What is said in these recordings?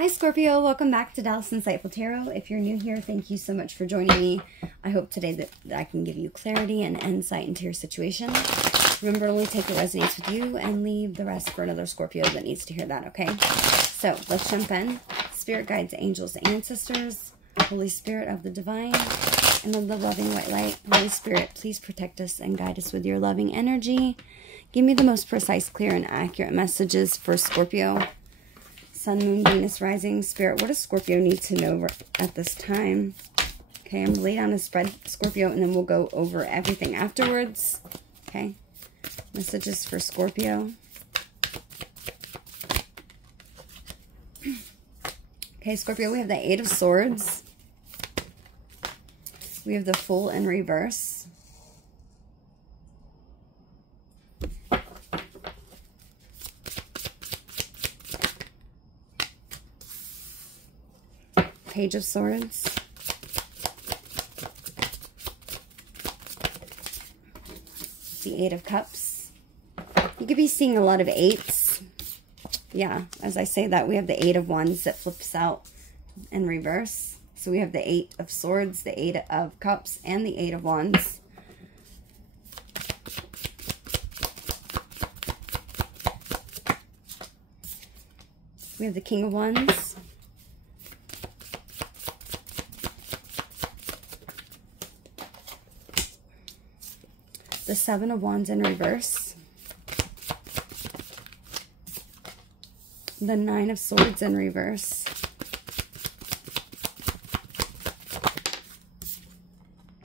Hi Scorpio, welcome back to Dallas Insightful Tarot. If you're new here, thank you so much for joining me. I hope today that I can give you clarity and insight into your situation. Remember to only take what resonates with you and leave the rest for another Scorpio that needs to hear that, okay? So let's jump in. Spirit guides, angels, ancestors, Holy Spirit of the divine, and of the loving white light. Holy Spirit, please protect us and guide us with your loving energy. Give me the most precise, clear, and accurate messages for Scorpio. Sun, Moon, Venus, Rising, Spirit. What does Scorpio need to know at this time? Okay, I'm going to lay down a spread, Scorpio, and then we'll go over everything afterwards. Okay, messages for Scorpio. Okay, Scorpio, we have the Eight of Swords. We have the Fool in reverse. Page of Swords. The Eight of Cups. You could be seeing a lot of eights. Yeah, as I say that, we have the Eight of Wands that flips out in reverse. So we have the Eight of Swords, the Eight of Cups, and the Eight of Wands. We have the King of Wands. The Seven of Wands in reverse. The Nine of Swords in reverse.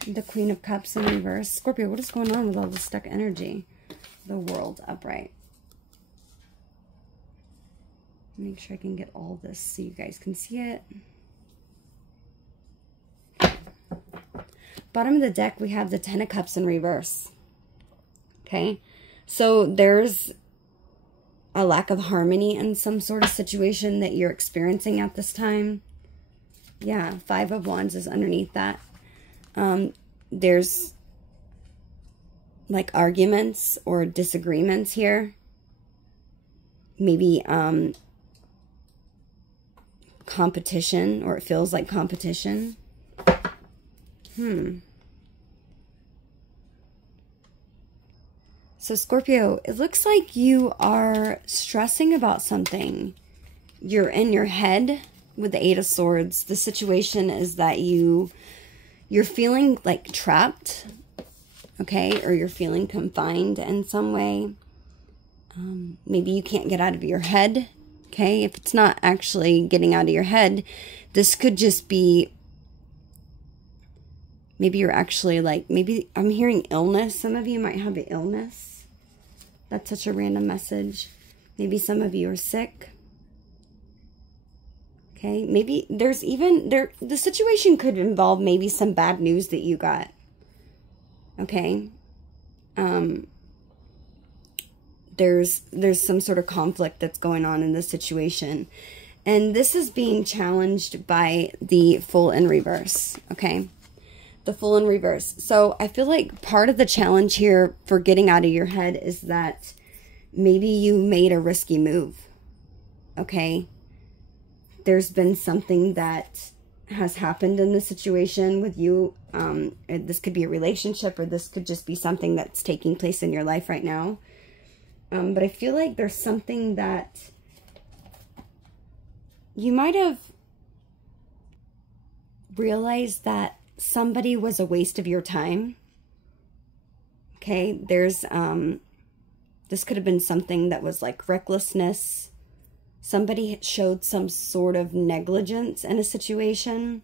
The Queen of Cups in reverse. Scorpio, what is going on with all this stuck energy? The World upright. Make sure I can get all this so you guys can see it. Bottom of the deck, we have the Ten of Cups in reverse. Okay, so there's a lack of harmony in some sort of situation that you're experiencing at this time. Yeah, Five of Wands is underneath that. There's like arguments or disagreements here. Maybe competition, or it feels like competition. So Scorpio, it looks like you are stressing about something. You're in your head with the Eight of Swords. The situation is that you're feeling like trapped, okay? Or you're feeling confined in some way. Maybe you can't get out of your head, okay? If it's not actually getting out of your head, this could just be, maybe you're actually like, maybe I'm hearing illness. Some of you might have an illness. That's such a random message. Maybe some of you are sick. Okay, maybe there's even, the situation could involve maybe some bad news that you got. Okay. There's some sort of conflict that's going on in this situation. And this is being challenged by the Fool in reverse. Okay. The Fool in reverse. So I feel like part of the challenge here for getting out of your head is that maybe you made a risky move. Okay. There's been something that has happened in the situation with you. This could be a relationship, or this could just be something that's taking place in your life right now. But I feel like there's something that you might have realized that somebody was a waste of your time. Okay, there's, this could have been something that was like recklessness. Somebody showed some sort of negligence in a situation.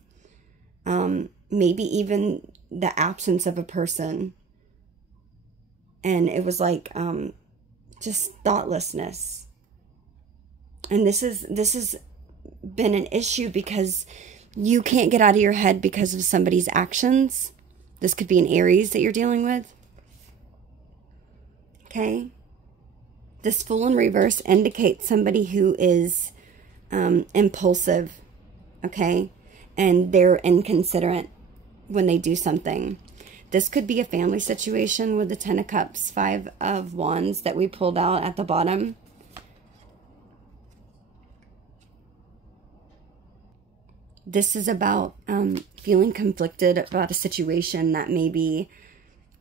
Maybe even the absence of a person. And it was like, just thoughtlessness. And this has been an issue because you can't get out of your head because of somebody's actions. This could be an Aries that you're dealing with. Okay. This Fool in reverse indicates somebody who is impulsive. Okay. And they're inconsiderate when they do something. This could be a family situation with the Ten of Cups, Five of Wands that we pulled out at the bottom. This is about feeling conflicted about a situation that may be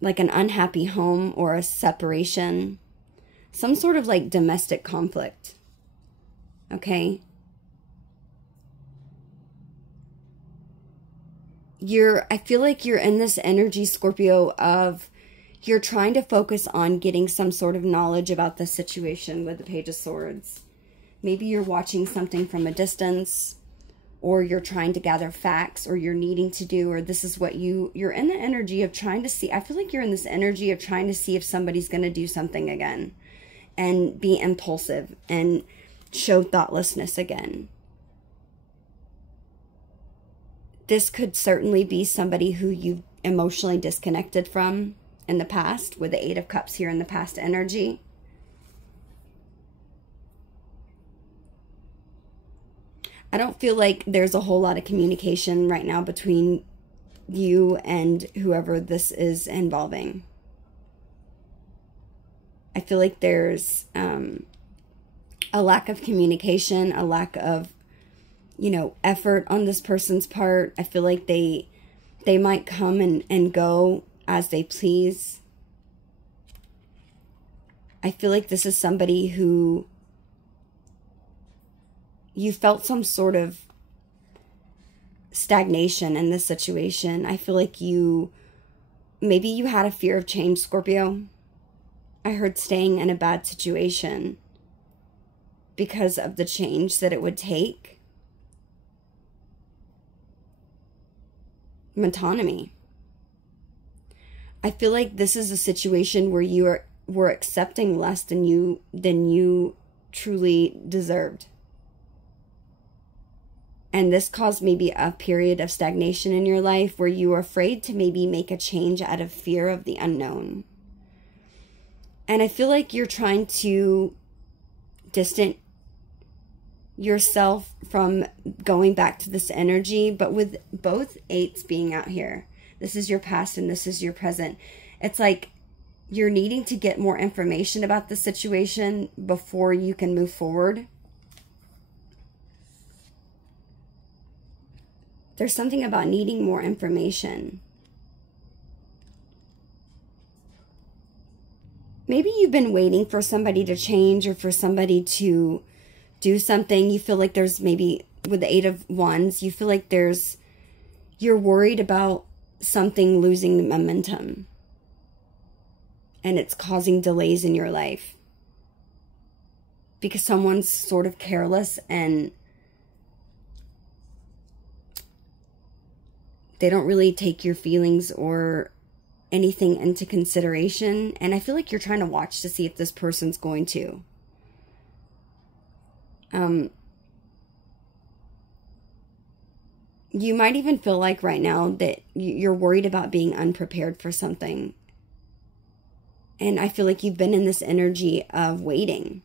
like an unhappy home or a separation. Some sort of like domestic conflict. Okay? I feel like you're in this energy, Scorpio, of you're trying to focus on getting some sort of knowledge about the situation with the Page of Swords. Maybe you're watching something from a distance, or you're trying to gather facts, or you're needing to do, or this is what you're in the energy of trying to see. I feel like you're in this energy of trying to see if somebody's going to do something again and be impulsive and show thoughtlessness again. This could certainly be somebody who you've emotionally disconnected from in the past, with the Eight of Cups here in the past energy. I don't feel like there's a whole lot of communication right now between you and whoever this is involving. I feel like there's a lack of communication, a lack of, effort on this person's part. I feel like they might come and go as they please. I feel like this is somebody who you felt some sort of stagnation in this situation. I feel like maybe you had a fear of change, Scorpio. I heard staying in a bad situation because of the change that it would take. Autonomy. I feel like this is a situation where were accepting less than you truly deserved. And this caused maybe a period of stagnation in your life where you were afraid to maybe make a change out of fear of the unknown. And I feel like you're trying to distance yourself from going back to this energy, but with both eights being out here, this is your past and this is your present. It's like you're needing to get more information about the situation before you can move forward. There's something about needing more information. Maybe you've been waiting for somebody to change or for somebody to do something. You feel like there's maybe, with the Eight of Wands, you feel like you're worried about something losing momentum. And it's causing delays in your life. Because someone's sort of careless and they don't really take your feelings or anything into consideration. And I feel like you're trying to watch to see if this person's going to. You might even feel like right now that you're worried about being unprepared for something. And I feel like you've been in this energy of waiting.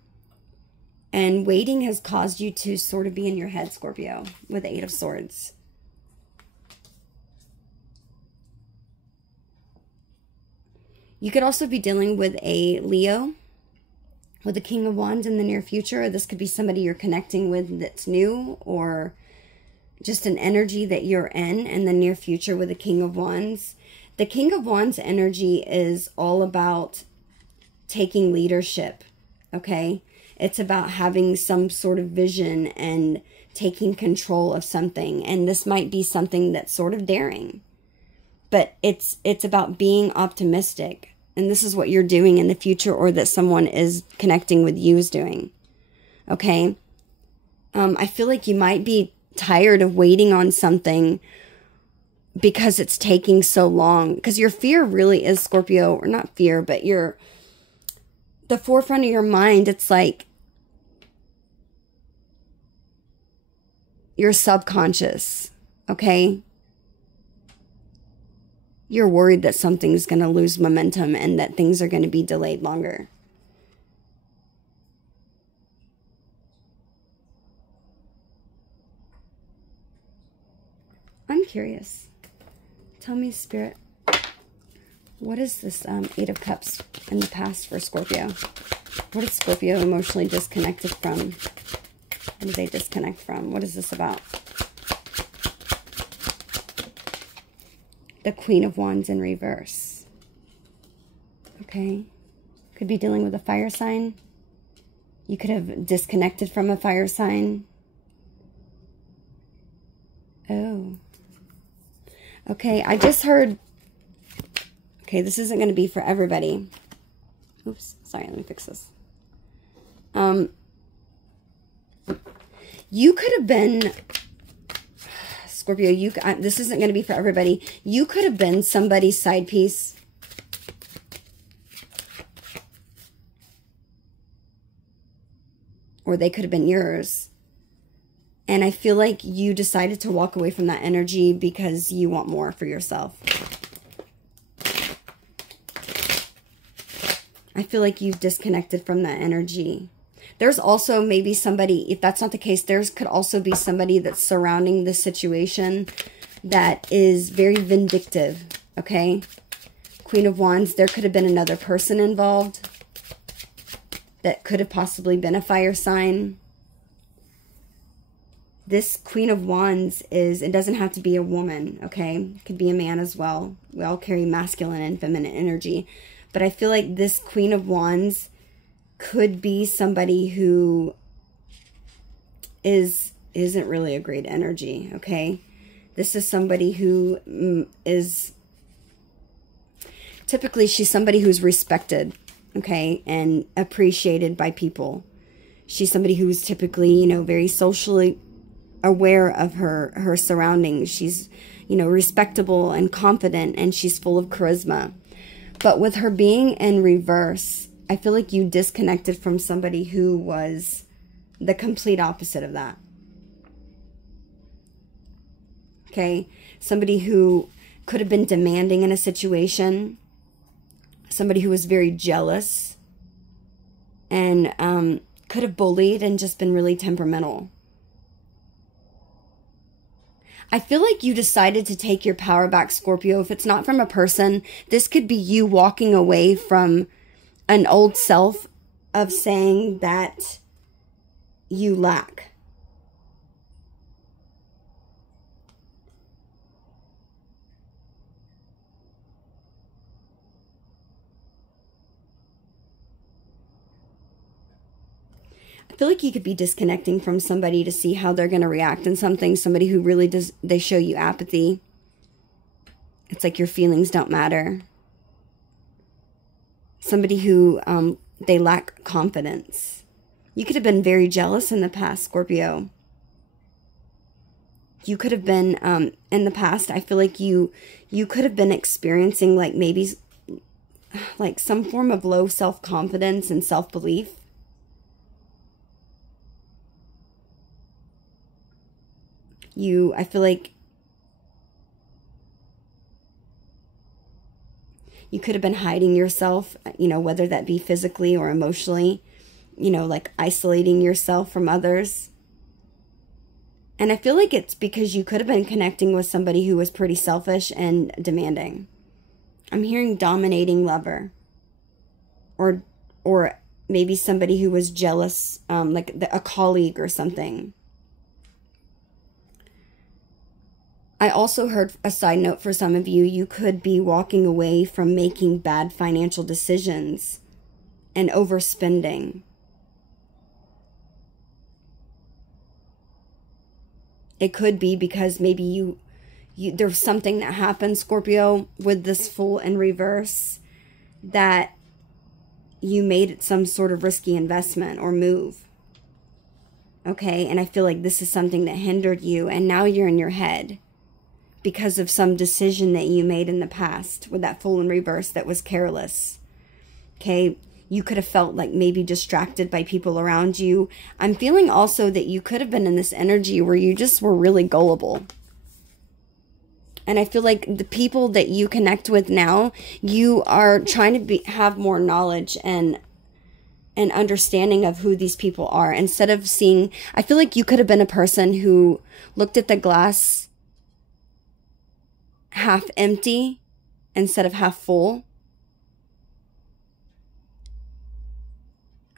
And waiting has caused you to sort of be in your head, Scorpio, with the Eight of Swords. You could also be dealing with a Leo with the King of Wands in the near future. This could be somebody you're connecting with that's new, or just an energy that you're in the near future with the King of Wands. The King of Wands energy is all about taking leadership, okay? It's about having some sort of vision and taking control of something. And this might be something that's sort of daring. But it's about being optimistic. And this is what you're doing in the future, or that someone is connecting with you is doing. Okay? I feel like you might be tired of waiting on something because it's taking so long. Because your fear really is, Scorpio, or not fear, but the forefront of your mind, it's like your subconscious, okay? You're worried that something's going to lose momentum and that things are going to be delayed longer. I'm curious. Tell me, Spirit, what is this Eight of Cups in the past for Scorpio? What is Scorpio emotionally disconnected from? What do they disconnect from? What is this about? the Queen of Wands in reverse. Okay. Could be dealing with a fire sign. You could have disconnected from a fire sign. Oh. Okay, I just heard... Okay, this isn't going to be for everybody. Oops, sorry, let me fix this. You could have been... Scorpio, this isn't going to be for everybody. You could have been somebody's side piece. Or they could have been yours. And I feel like you decided to walk away from that energy because you want more for yourself. I feel like you've disconnected from that energy. There's also maybe somebody, if that's not the case, there could also be somebody that's surrounding the situation that is very vindictive, okay? Queen of Wands, there could have been another person involved that could have possibly been a fire sign. This Queen of Wands is, it doesn't have to be a woman, okay? It could be a man as well. We all carry masculine and feminine energy. But I feel like this Queen of Wands could be somebody who isn't really a great energy, okay? This is somebody who is... Typically, she's somebody who's respected, okay? And appreciated by people. She's somebody who's typically, you know, very socially aware of her surroundings. She's, you know, respectable and confident, and she's full of charisma. But with her being in reverse, I feel like you disconnected from somebody who was the complete opposite of that. Okay? Somebody who could have been demanding in a situation. Somebody who was very jealous. And could have bullied and just been really temperamental. I feel like you decided to take your power back, Scorpio. If it's not from a person, this could be you walking away from an old self of saying that you lack. I feel like you could be disconnecting from somebody to see how they're going to react in something. Somebody who really does, they show you apathy. It's like your feelings don't matter. Somebody who, they lack confidence. You could have been very jealous in the past, Scorpio. You could have been, in the past, I feel like you could have been experiencing like maybe like some form of low self-confidence and self-belief. I feel like you could have been hiding yourself, you know, whether that be physically or emotionally, you know, like isolating yourself from others. And I feel like it's because you could have been connecting with somebody who was pretty selfish and demanding. I'm hearing dominating lover. Or maybe somebody who was jealous, like a colleague or something. I also heard a side note for some of you. You could be walking away from making bad financial decisions and overspending. It could be because maybe there's something that happened, Scorpio, with this Fool in reverse, that you made some sort of risky investment or move. Okay, and I feel like this is something that hindered you, and now you're in your head because of some decision that you made in the past with that Fool in reverse that was careless. Okay, you could have felt like maybe distracted by people around you. I'm feeling also that you could have been in this energy where you just were really gullible. And I feel like the people that you connect with now, you are trying to have more knowledge and understanding of who these people are. Instead of seeing, I feel like you could have been a person who looked at the glass half empty instead of half full.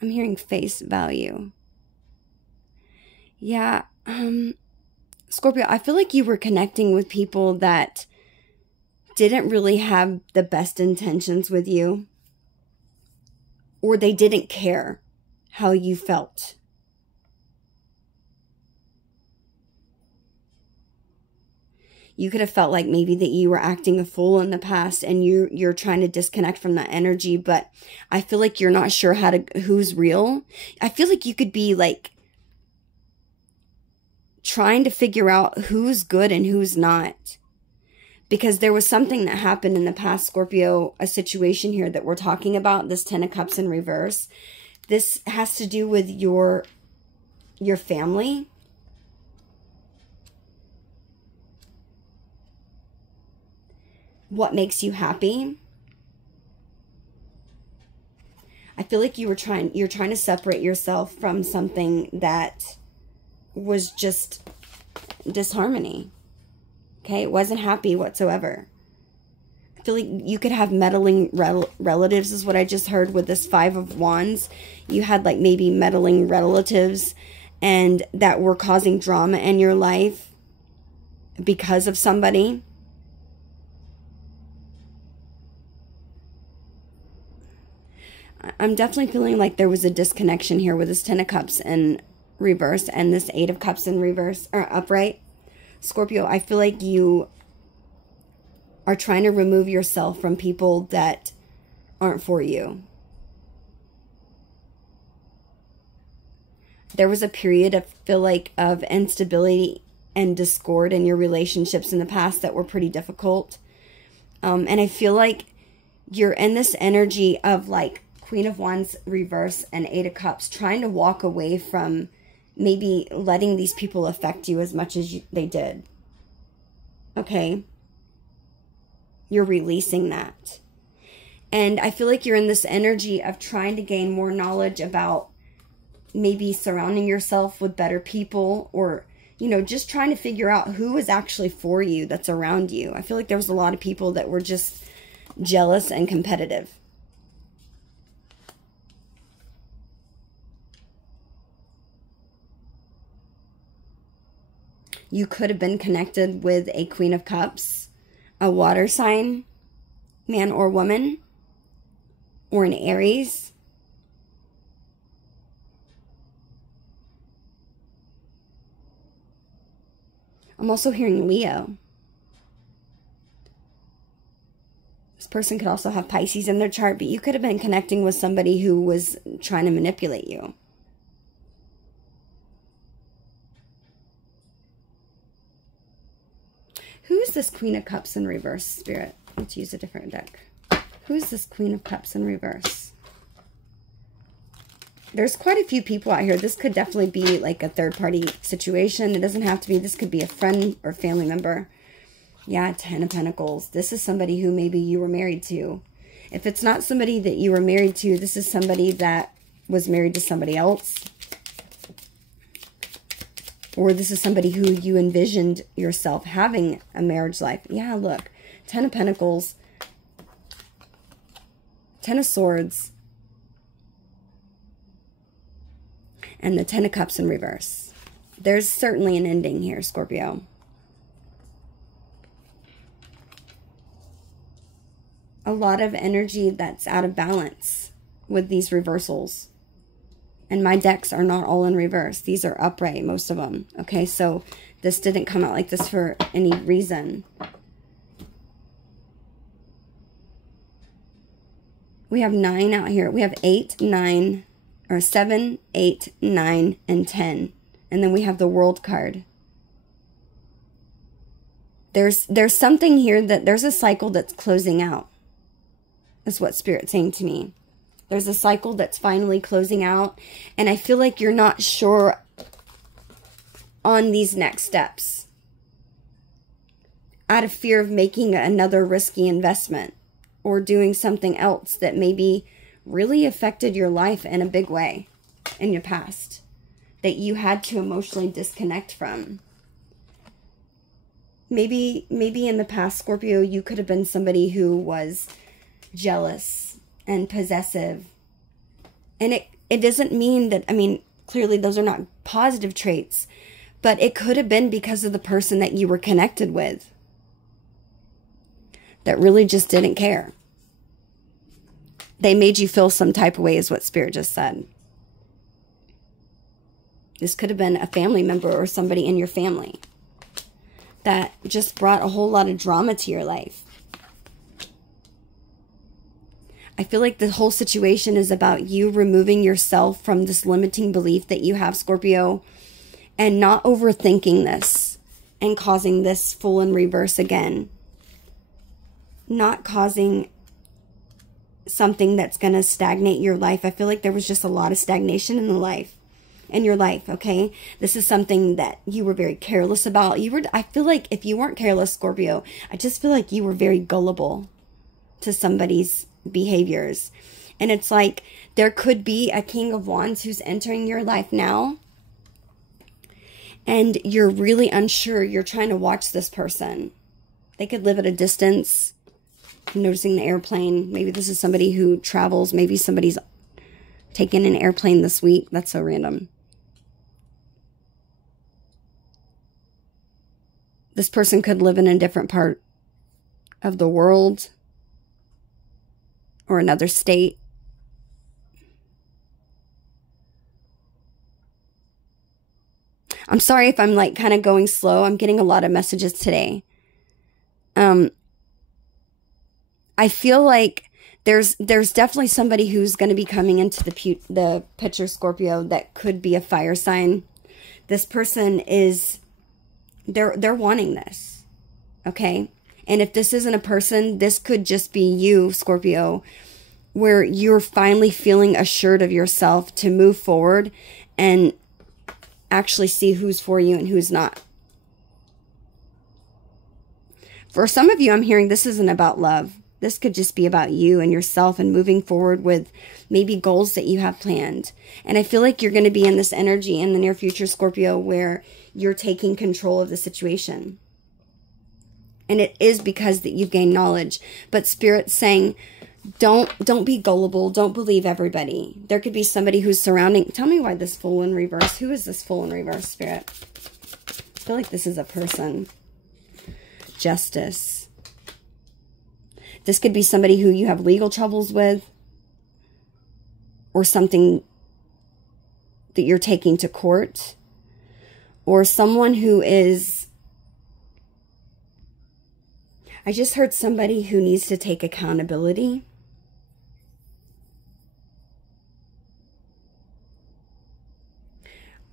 I'm hearing face value. Yeah, Scorpio, I feel like you were connecting with people that didn't really have the best intentions with you, or they didn't care how you felt. You could have felt like maybe that you were acting a fool in the past and you're trying to disconnect from that energy, but I feel like you're not sure who's real. I feel like you could be like trying to figure out who's good and who's not. Because there was something that happened in the past, Scorpio, a situation here that we're talking about, this 10 of Cups in reverse. This has to do with your family. What makes you happy. I feel like you're trying to separate yourself from something that was just disharmony. Okay, it wasn't happy whatsoever. I feel like you could have meddling relatives is what I just heard with this 5 of Wands. You had like maybe meddling relatives and that were causing drama in your life because of somebody. I'm definitely feeling like there was a disconnection here with this 10 of Cups in reverse and this 8 of Cups in reverse or upright. Scorpio, I feel like you are trying to remove yourself from people that aren't for you. There was a period, I feel like, of instability and discord in your relationships in the past that were pretty difficult. And I feel like you're in this energy of like Queen of Wands reverse and 8 of Cups, trying to walk away from maybe letting these people affect you as much as they did. Okay? You're releasing that. And I feel like you're in this energy of trying to gain more knowledge about maybe surrounding yourself with better people, or, you know, just trying to figure out who is actually for you that's around you. I feel like there was a lot of people that were just jealous and competitive. You could have been connected with a Queen of Cups, a water sign, man or woman, or an Aries. I'm also hearing Leo. This person could also have Pisces in their chart, but you could have been connecting with somebody who was trying to manipulate you. Who's this Queen of Cups in reverse, Spirit? Let's use a different deck. Who's this Queen of Cups in reverse? There's quite a few people out here. This could definitely be like a third-party situation. It doesn't have to be. This could be a friend or family member. Yeah, 10 of Pentacles. This is somebody who maybe you were married to. If it's not somebody that you were married to, this is somebody that was married to somebody else. Or this is somebody who you envisioned yourself having a marriage life. Yeah, look. 10 of Pentacles. 10 of Swords. And the 10 of Cups in reverse. There's certainly an ending here, Scorpio. A lot of energy that's out of balance with these reversals. And my decks are not all in reverse. These are upright, most of them. Okay, so this didn't come out like this for any reason. We have 9 out here. We have 8, 9, or 7, 8, 9, and 10. And then we have the World card. There's something here that there's a cycle that's closing out. That's what Spirit's saying to me. There's a cycle that's finally closing out. And I feel like you're not sure on these next steps. Out of fear of making another risky investment. Or doing something else that maybe really affected your life in a big way in your past. That you had to emotionally disconnect from. Maybe in the past, Scorpio, you could have been somebody who was jealous and possessive. And it doesn't mean that, I mean, clearly those are not positive traits, but it could have been because of the person that you were connected with. that really just didn't care. They made you feel some type of way is what Spirit just said. This could have been a family member or somebody in your family that just brought a whole lot of drama to your life. I feel like the whole situation is about you removing yourself from this limiting belief that you have, Scorpio, and not overthinking this and causing this full in reverse again. Not causing something that's going to stagnate your life. I feel like there was just a lot of stagnation in your life, okay? This is something that you were very careless about. I feel like if you weren't careless, Scorpio, I just feel like you were very gullible to somebody's behaviors. And it's like there could be a King of Wands who's entering your life now, and you're really unsure. You're trying to watch this person. They could live at a distance. I'm noticing the airplane. Maybe this is somebody who travels. Maybe somebody's taken an airplane this week. That's so random. This person could live in a different part of the world or another state. I'm sorry if I'm like kind of going slow. I'm getting a lot of messages today. I feel like there's definitely somebody who's going to be coming into the picture, Scorpio, that could be a fire sign. This person is, they're wanting this, okay? And if this isn't a person, this could just be you, Scorpio, where you're finally feeling assured of yourself to move forward and actually see who's for you and who's not. For some of you, I'm hearing this isn't about love. This could just be about you and yourself and moving forward with maybe goals that you have planned. And I feel like you're going to be in this energy in the near future, Scorpio, where you're taking control of the situation. And it is because that you've gained knowledge. But Spirit's saying, don't be gullible. Don't believe everybody. There could be somebody who's surrounding. Tell me why this Fool in reverse. Who is this Fool in reverse, Spirit? I feel like this is a person. Justice. This could be somebody who you have legal troubles with, or something that you're taking to court, or someone who is, I just heard somebody who needs to take accountability.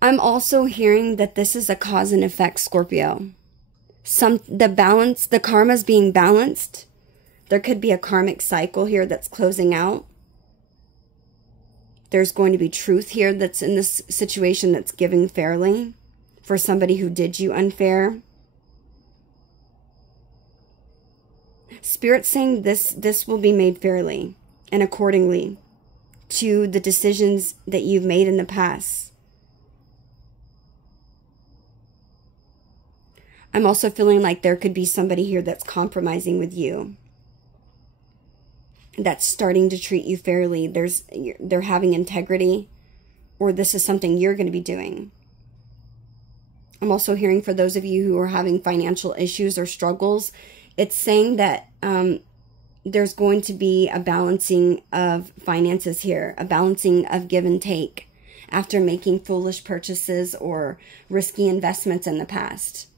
I'm also hearing that this is a cause and effect, Scorpio. The karma's being balanced. There could be a karmic cycle here that's closing out. There's going to be truth here that's in this situation that's giving fairly for somebody who did you unfair. Spirit's saying this will be made fairly and accordingly to the decisions that you've made in the past. I'm also feeling like there could be somebody here that's compromising with you, that's starting to treat you fairly. They're having integrity, or this is something you're going to be doing. I'm also hearing for those of you who are having financial issues or struggles, it's saying that there's going to be a balancing of finances here, a balancing of give and take after making foolish purchases or risky investments in the past.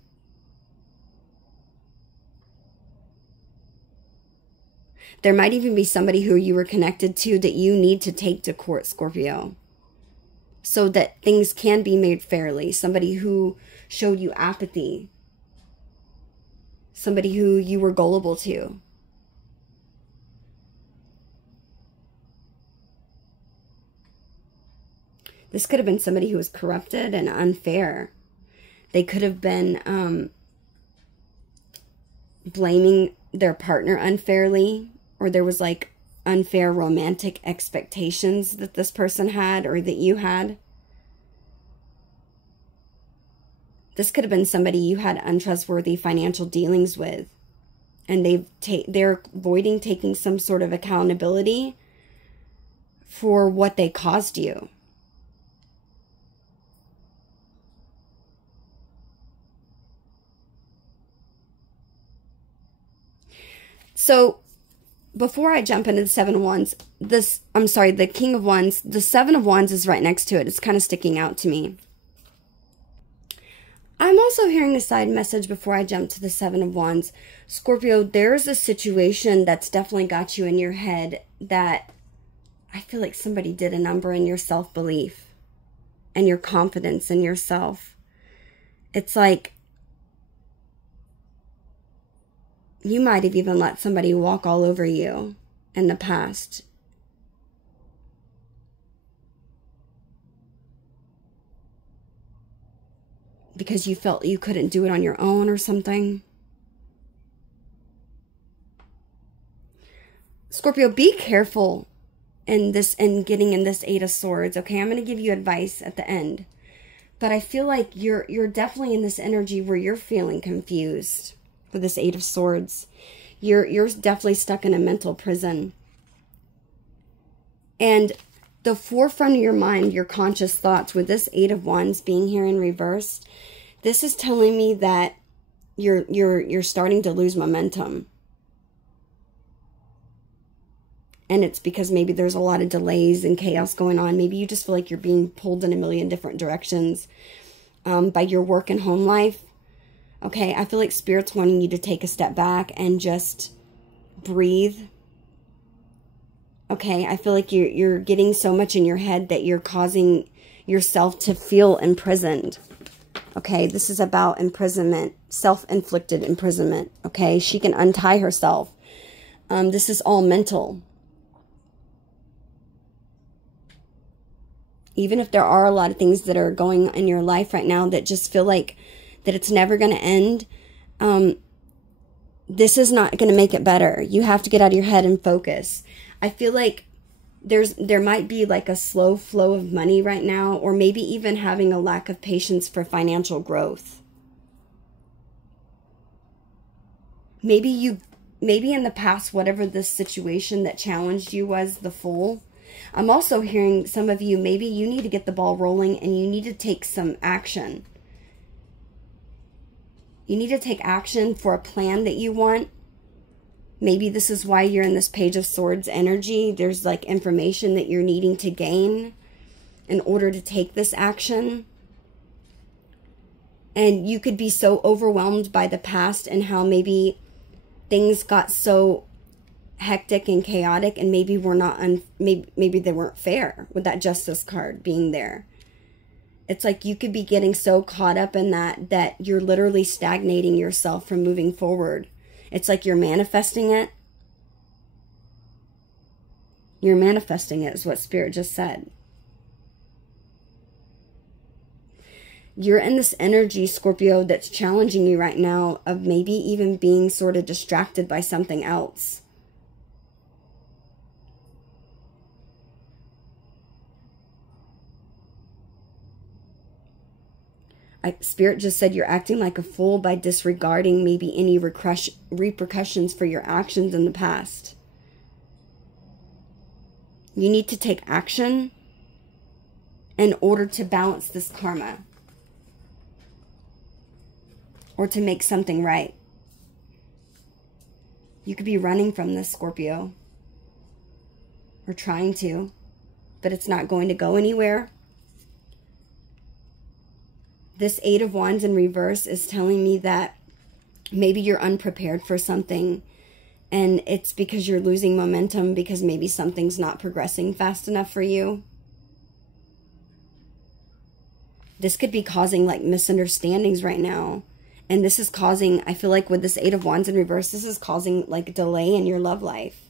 There might even be somebody who you were connected to that you need to take to court, Scorpio, so that things can be made fairly. Somebody who showed you apathy. Somebody who you were gullible to. This could have been somebody who was corrupted and unfair. They could have been blaming their partner unfairly, or there was like unfair romantic expectations that this person had or that you had. This could have been somebody you had untrustworthy financial dealings with, and they're avoiding taking some sort of accountability for what they caused you. So before I jump into the Seven of Wands, the King of Wands, the Seven of Wands is right next to it. It's kind of sticking out to me. I'm also hearing a side message before I jump to the Seven of Wands. Scorpio, there's a situation that's definitely got you in your head that I feel like somebody did a number in your self-belief and your confidence in yourself. It's like you might have even let somebody walk all over you in the past. Because you felt you couldn't do it on your own or something. Scorpio, be careful in getting in this Eight of Swords. Okay, I'm going to give you advice at the end. But I feel like you're definitely in this energy where you're feeling confused with this Eight of Swords. You're definitely stuck in a mental prison. And the forefront of your mind, your conscious thoughts, with this Eight of Wands being here in reverse, this is telling me that you're starting to lose momentum. And it's because maybe there's a lot of delays and chaos going on. Maybe you just feel like you're being pulled in a million different directions by your work and home life. Okay, I feel like Spirit's wanting you to take a step back and just breathe. Okay, I feel like you're getting so much in your head that you're causing yourself to feel imprisoned. Okay, this is about imprisonment, self-inflicted imprisonment. Okay, she can untie herself. This is all mental. Even if there are a lot of things that are going in your life right now that just feel like that it's never going to end, this is not going to make it better. You have to get out of your head and focus. I feel like there might be like a slow flow of money right now, or maybe even having a lack of patience for financial growth. Maybe in the past, whatever the situation that challenged you was the Fool. I'm also hearing some of you, maybe you need to get the ball rolling and you need to take some action. You need to take action for a plan that you want. Maybe this is why you're in this Page of Swords energy. There's like information that you're needing to gain in order to take this action. And you could be so overwhelmed by the past and how maybe things got so hectic and chaotic, and maybe maybe they weren't fair with that Justice card being there. It's like you could be getting so caught up in that you're literally stagnating yourself from moving forward. It's like you're manifesting it. You're manifesting it is what Spirit just said. You're in this energy, Scorpio, that's challenging you right now of maybe even being sort of distracted by something else. Spirit just said you're acting like a fool by disregarding maybe any repercussions for your actions in the past. You need to take action in order to balance this karma, or to make something right. You could be running from this, Scorpio, or trying to, but it's not going to go anywhere. This Eight of Wands in reverse is telling me that maybe you're unprepared for something, and it's because you're losing momentum because maybe something's not progressing fast enough for you. This could be causing like misunderstandings right now. And this is causing, I feel like with this Eight of Wands in reverse, this is causing like a delay in your love life.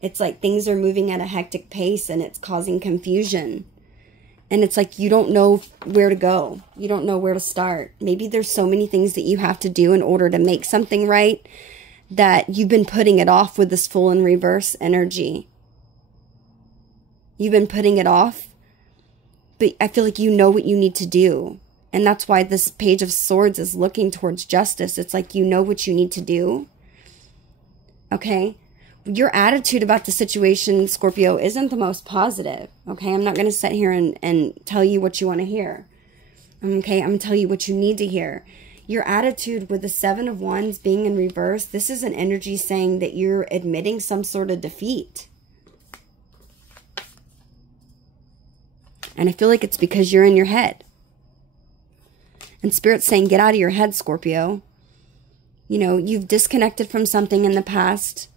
It's like things are moving at a hectic pace and it's causing confusion. And it's like you don't know where to go. You don't know where to start. Maybe there's so many things that you have to do in order to make something right that you've been putting it off with this Fool in reverse energy. You've been putting it off, but I feel like you know what you need to do. And that's why this Page of Swords is looking towards justice. It's like you know what you need to do. Okay? Your attitude about the situation, Scorpio, isn't the most positive. Okay? I'm not going to sit here and tell you what you want to hear. Okay? I'm going to tell you what you need to hear. Your attitude with the Seven of Wands being in reverse, this is an energy saying that you're admitting some sort of defeat. And I feel like it's because you're in your head. And Spirit's saying, get out of your head, Scorpio. You know, you've disconnected from something in the past.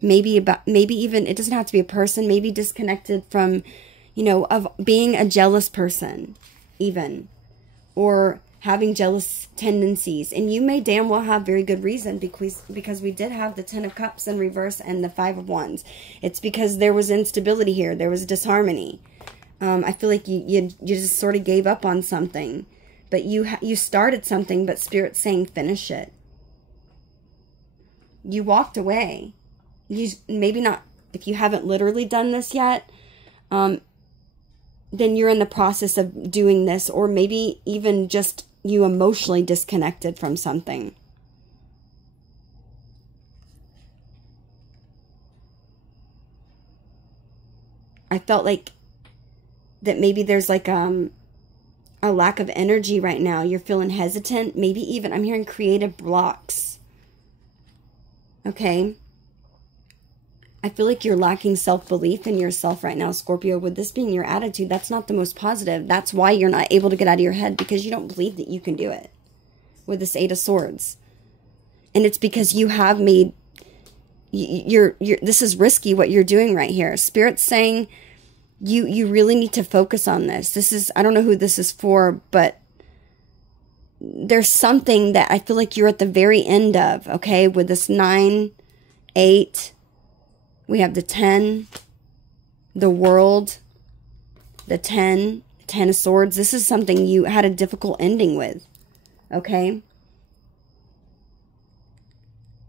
Maybe even, it doesn't have to be a person, maybe disconnected from, you know, of being a jealous person, even. Or having jealous tendencies. And you may damn well have very good reason, because we did have the Ten of Cups in reverse and the Five of Wands. It's because there was instability here. There was disharmony. I feel like you just sort of gave up on something. But you started something, but Spirit's saying finish it. You walked away. Maybe not, if you haven't literally done this yet, then you're in the process of doing this, or maybe even just you emotionally disconnected from something. I felt like that maybe there's like a lack of energy right now. You're feeling hesitant. Maybe even, I'm hearing creative blocks. Okay. I feel like you're lacking self-belief in yourself right now, Scorpio. With this being your attitude, that's not the most positive. That's why you're not able to get out of your head, because you don't believe that you can do it with this Eight of Swords. And it's because you have made, this is risky what you're doing right here. Spirit's saying you really need to focus on this. This is, I don't know who this is for, but there's something that I feel like you're at the very end of, okay? With this 9, 8, we have the 10, the World, the 10 of Swords. This is something you had a difficult ending with, okay?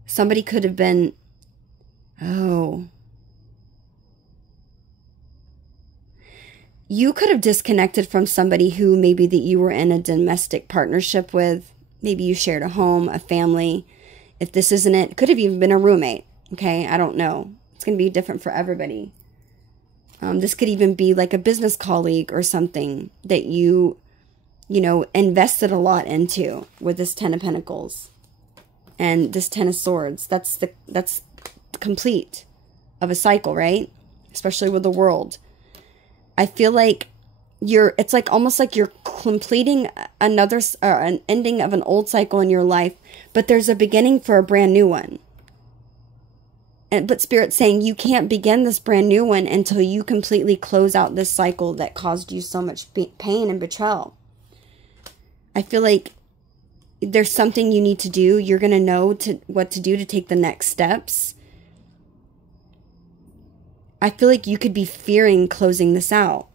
Somebody could have been, you could have disconnected from somebody who maybe that you were in a domestic partnership with. Maybe you shared a home, a family. If this isn't it, could have even been a roommate, okay? I don't know. It's going to be different for everybody. This could even be like a business colleague or something that you know, invested a lot into with this 10 of Pentacles and this 10 of Swords. That's complete of a cycle, right? Especially with the World. I feel like it's like almost like you're completing an ending of an old cycle in your life, but there's a beginning for a brand new one. But Spirit's saying you can't begin this brand new one until you completely close out this cycle that caused you so much pain and betrayal. I feel like there's something you need to do. You're going to know what to do to take the next steps. I feel like you could be fearing closing this out.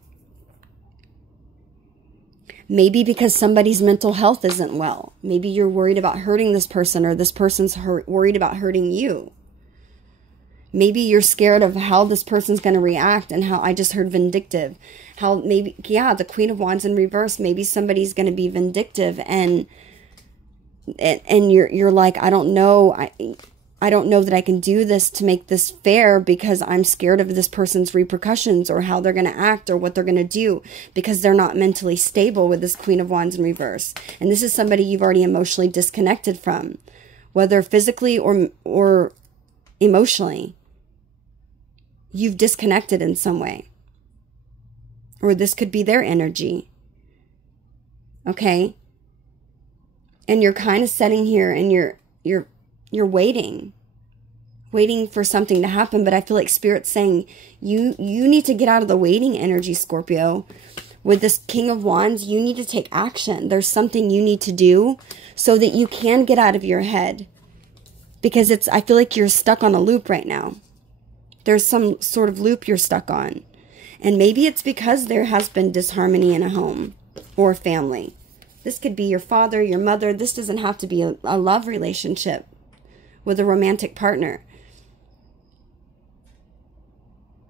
Maybe because somebody's mental health isn't well. Maybe you're worried about hurting this person, or this person's worried about hurting you. Maybe you're scared of how this person's going to react, and how I just heard vindictive. How maybe, yeah, the Queen of Wands in reverse. Maybe somebody's going to be vindictive, and you're like, I don't know. I don't know that I can do this to make this fair, because I'm scared of this person's repercussions, or how they're going to act, or what they're going to do, because they're not mentally stable with this Queen of Wands in reverse. And this is somebody you've already emotionally disconnected from, whether physically or emotionally. You've disconnected in some way. Or this could be their energy. Okay? And you're kind of sitting here and you're waiting for something to happen. But I feel like Spirit's saying you need to get out of the waiting energy, Scorpio. With this King of Wands, you need to take action. There's something you need to do so that you can get out of your head. Because I feel like you're stuck on a loop right now. There's some sort of loop you're stuck on. And maybe it's because there has been disharmony in a home or family. This could be your father, your mother. This doesn't have to be a love relationship with a romantic partner.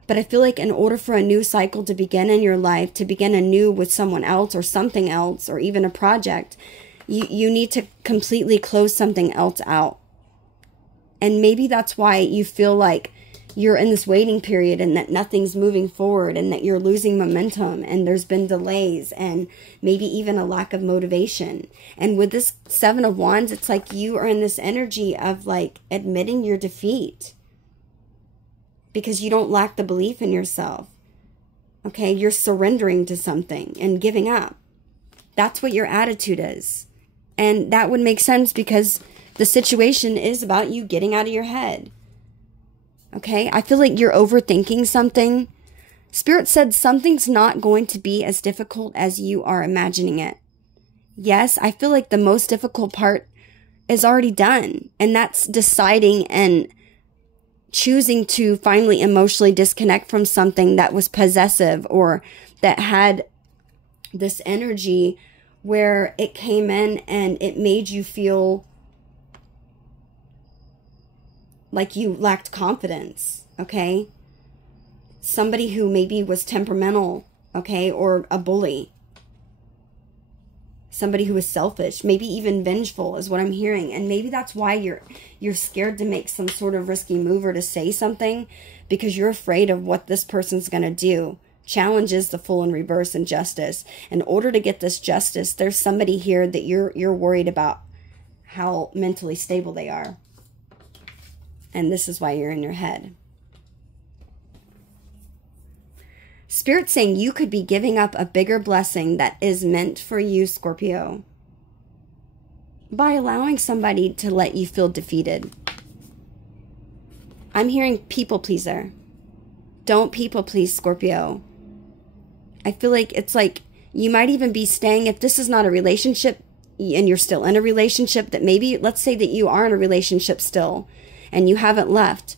But I feel like in order for a new cycle to begin in your life, to begin anew with someone else or something else, or even a project, you need to completely close something else out. And maybe that's why you feel like you're in this waiting period and that nothing's moving forward and that you're losing momentum and there's been delays and maybe even a lack of motivation. And with this Seven of Wands, it's like you are in this energy of like admitting your defeat because you don't lack the belief in yourself. Okay, you're surrendering to something and giving up. That's what your attitude is. And that would make sense because the situation is about you getting out of your head. Okay, I feel like you're overthinking something. Spirit said something's not going to be as difficult as you are imagining it. Yes, I feel like the most difficult part is already done. And that's deciding and choosing to finally emotionally disconnect from something that was possessive or that had this energy where it came in and it made you feel like you lacked confidence, okay? Somebody who maybe was temperamental, okay, or a bully. Somebody who was selfish, maybe even vengeful is what I'm hearing. And maybe that's why you're scared to make some sort of risky move or to say something because you're afraid of what this person's going to do. Challenge is the Fool in reverse in justice. In order to get this justice, there's somebody here that you're worried about how mentally stable they are. And this is why you're in your head. Spirit's saying you could be giving up a bigger blessing that is meant for you, Scorpio, by allowing somebody to let you feel defeated. I'm hearing people pleaser. Don't people please, Scorpio. I feel like it's like you might even be staying, if this is not a relationship and you're still in a relationship, that maybe, let's say that you are in a relationship still, and you haven't left,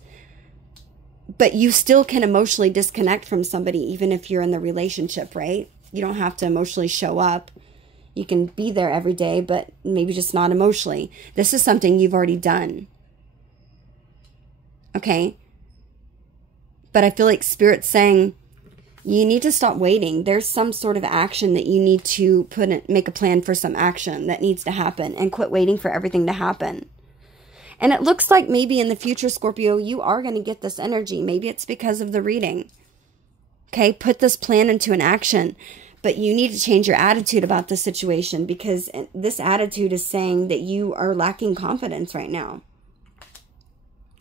but you still can emotionally disconnect from somebody even if you're in the relationship, right? You don't have to emotionally show up. You can be there every day, but maybe just not emotionally. This is something you've already done. Okay? But I feel like Spirit's saying you need to stop waiting. There's some sort of action that you need to make a plan for, some action that needs to happen, and quit waiting for everything to happen. And it looks like maybe in the future, Scorpio, you are going to get this energy. Maybe it's because of the reading. Okay, put this plan into an action. But you need to change your attitude about the situation because this attitude is saying that you are lacking confidence right now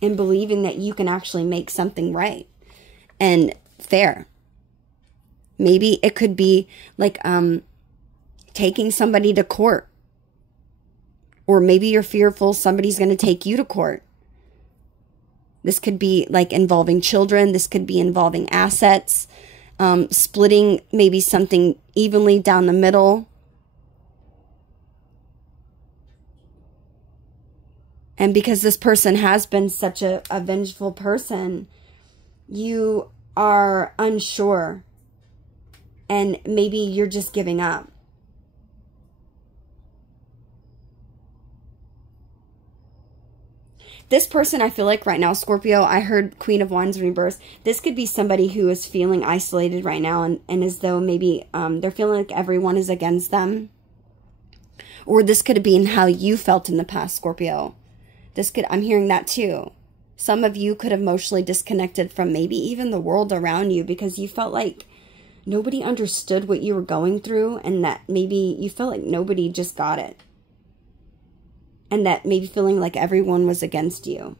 in believing that you can actually make something right and fair. Maybe it could be like taking somebody to court. Or maybe you're fearful somebody's going to take you to court. This could be like involving children. This could be involving assets. Splitting maybe something evenly down the middle. And because this person has been such a vengeful person, you are unsure. And maybe you're just giving up. This person, I feel like right now, Scorpio, I heard Queen of Wands in reverse. This could be somebody who is feeling isolated right now and as though maybe they're feeling like everyone is against them. Or this could have been how you felt in the past, Scorpio. I'm hearing that too. Some of you could have emotionally disconnected from maybe even the world around you because you felt like nobody understood what you were going through and that maybe you felt like nobody just got it. And that maybe feeling like everyone was against you.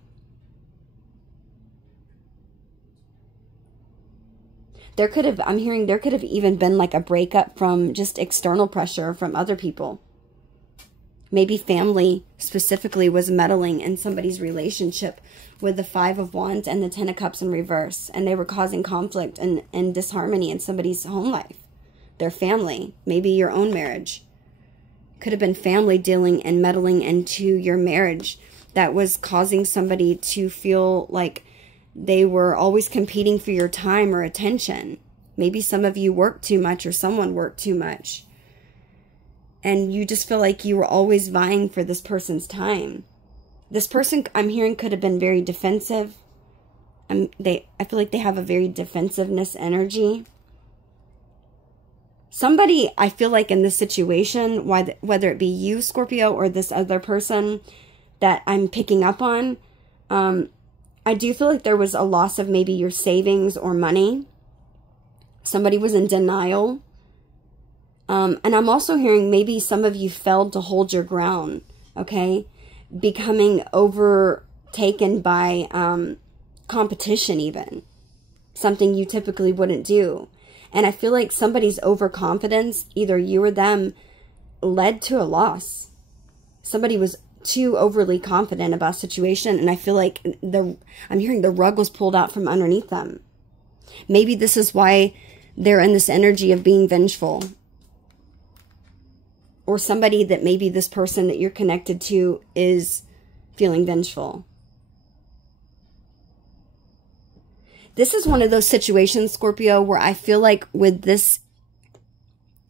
I'm hearing there could have even been like a breakup from just external pressure from other people. Maybe family specifically was meddling in somebody's relationship with the Five of Wands and the Ten of Cups in reverse. And they were causing conflict and disharmony in somebody's home life. Their family, maybe your own marriage. Could have been family dealing and meddling into your marriage that was causing somebody to feel like they were always competing for your time or attention. Maybe some of you worked too much or someone worked too much. And you just feel like you were always vying for this person's time. This person, I'm hearing, could have been very defensive. I feel like they have a very defensiveness energy. Somebody, I feel like in this situation, whether it be you, Scorpio, or this other person that I'm picking up on, I do feel like there was a loss of maybe your savings or money. Somebody was in denial. And I'm also hearing maybe some of you failed to hold your ground, okay? Becoming overtaken by competition even. Something you typically wouldn't do. And I feel like somebody's overconfidence, either you or them, led to a loss. Somebody was too overly confident about a situation, and I feel like I'm hearing the rug was pulled out from underneath them. Maybe this is why they're in this energy of being vengeful. Or somebody that maybe this person that you're connected to is feeling vengeful. This is one of those situations, Scorpio, where I feel like with this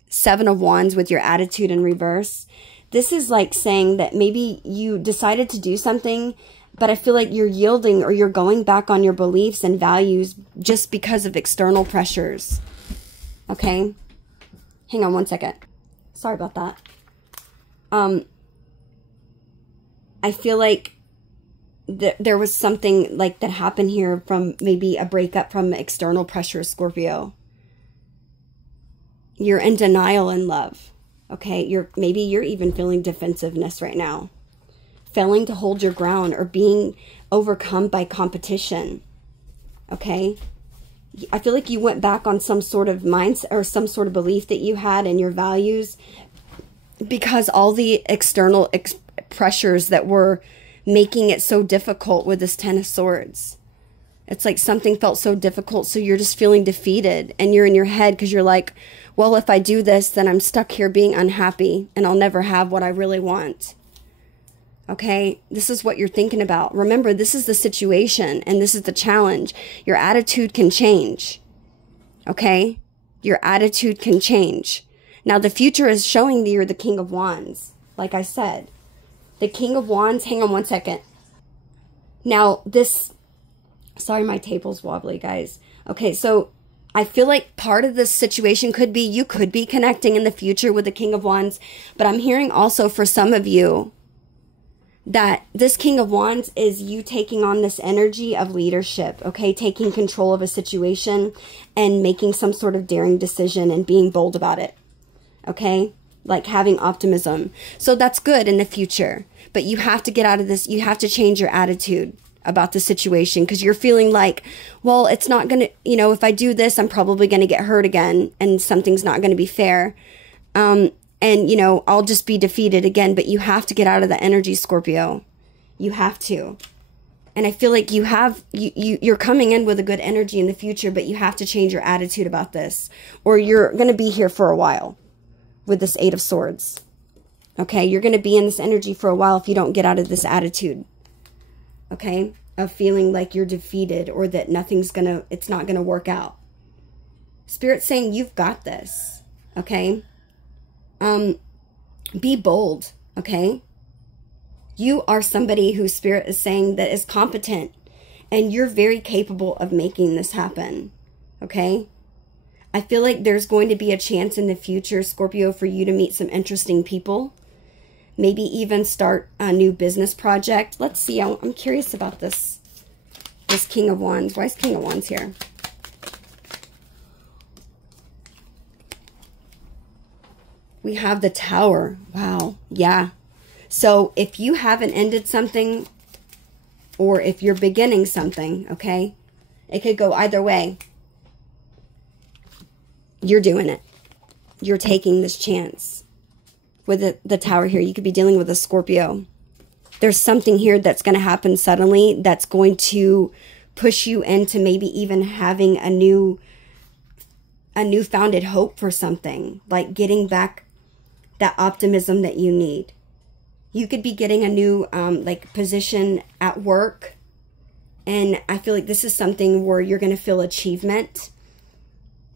7 of Wands with your attitude in reverse, this is like saying that maybe you decided to do something, but I feel like you're yielding or you're going back on your beliefs and values just because of external pressures. Okay? Hang on one second. Sorry about that. I feel like there was something like that happened here from maybe a breakup from external pressure, Scorpio. You're in denial in love. Okay, maybe you're even feeling defensiveness right now. Failing to hold your ground or being overcome by competition. Okay? I feel like you went back on some sort of mindset or some sort of belief that you had in your values because all the external pressures that were making it so difficult with this 10 of Swords. It's like something felt so difficult, so you're just feeling defeated, and you're in your head because you're like, well, if I do this, then I'm stuck here being unhappy, and I'll never have what I really want. Okay? This is what you're thinking about. Remember, this is the situation, and this is the challenge. Your attitude can change. Okay? Your attitude can change. Now, the future is showing that you're the King of Wands, like I said. The King of Wands, hang on one second. Now, sorry, my table's wobbly, guys. Okay, so I feel like part of this situation could be, you could be connecting in the future with the King of Wands, but I'm hearing also for some of you that this King of Wands is you taking on this energy of leadership, okay? Taking control of a situation and making some sort of daring decision and being bold about it, okay? Like having optimism. So that's good in the future. But you have to get out of this. You have to change your attitude about the situation because you're feeling like, well, it's not going to, if I do this, I'm probably going to get hurt again and something's not going to be fair. And, I'll just be defeated again. But you have to get out of the energy, Scorpio. You have to. And I feel like you're coming in with a good energy in the future, but you have to change your attitude about this or you're going to be here for a while. With this 8 of Swords. Okay, you're going to be in this energy for a while if you don't get out of this attitude. Okay, of feeling like you're defeated or that it's not going to work out. Spirit's saying you've got this. Okay? Be bold. Okay? You are somebody who Spirit is saying that is competent and you're very capable of making this happen. Okay? I feel like there's going to be a chance in the future, Scorpio, for you to meet some interesting people. Maybe even start a new business project. Let's see. I'm curious about this King of Wands. Why is King of Wands here? We have the Tower. Wow. Yeah. So if you haven't ended something or if you're beginning something, okay, it could go either way. You're doing it. You're taking this chance. With the Tower here, you could be dealing with a Scorpio. There's something here that's going to happen suddenly that's going to push you into maybe even having a newfounded hope for something. Like getting back that optimism that you need. You could be getting a new position at work. And I feel like this is something where you're going to feel achievement.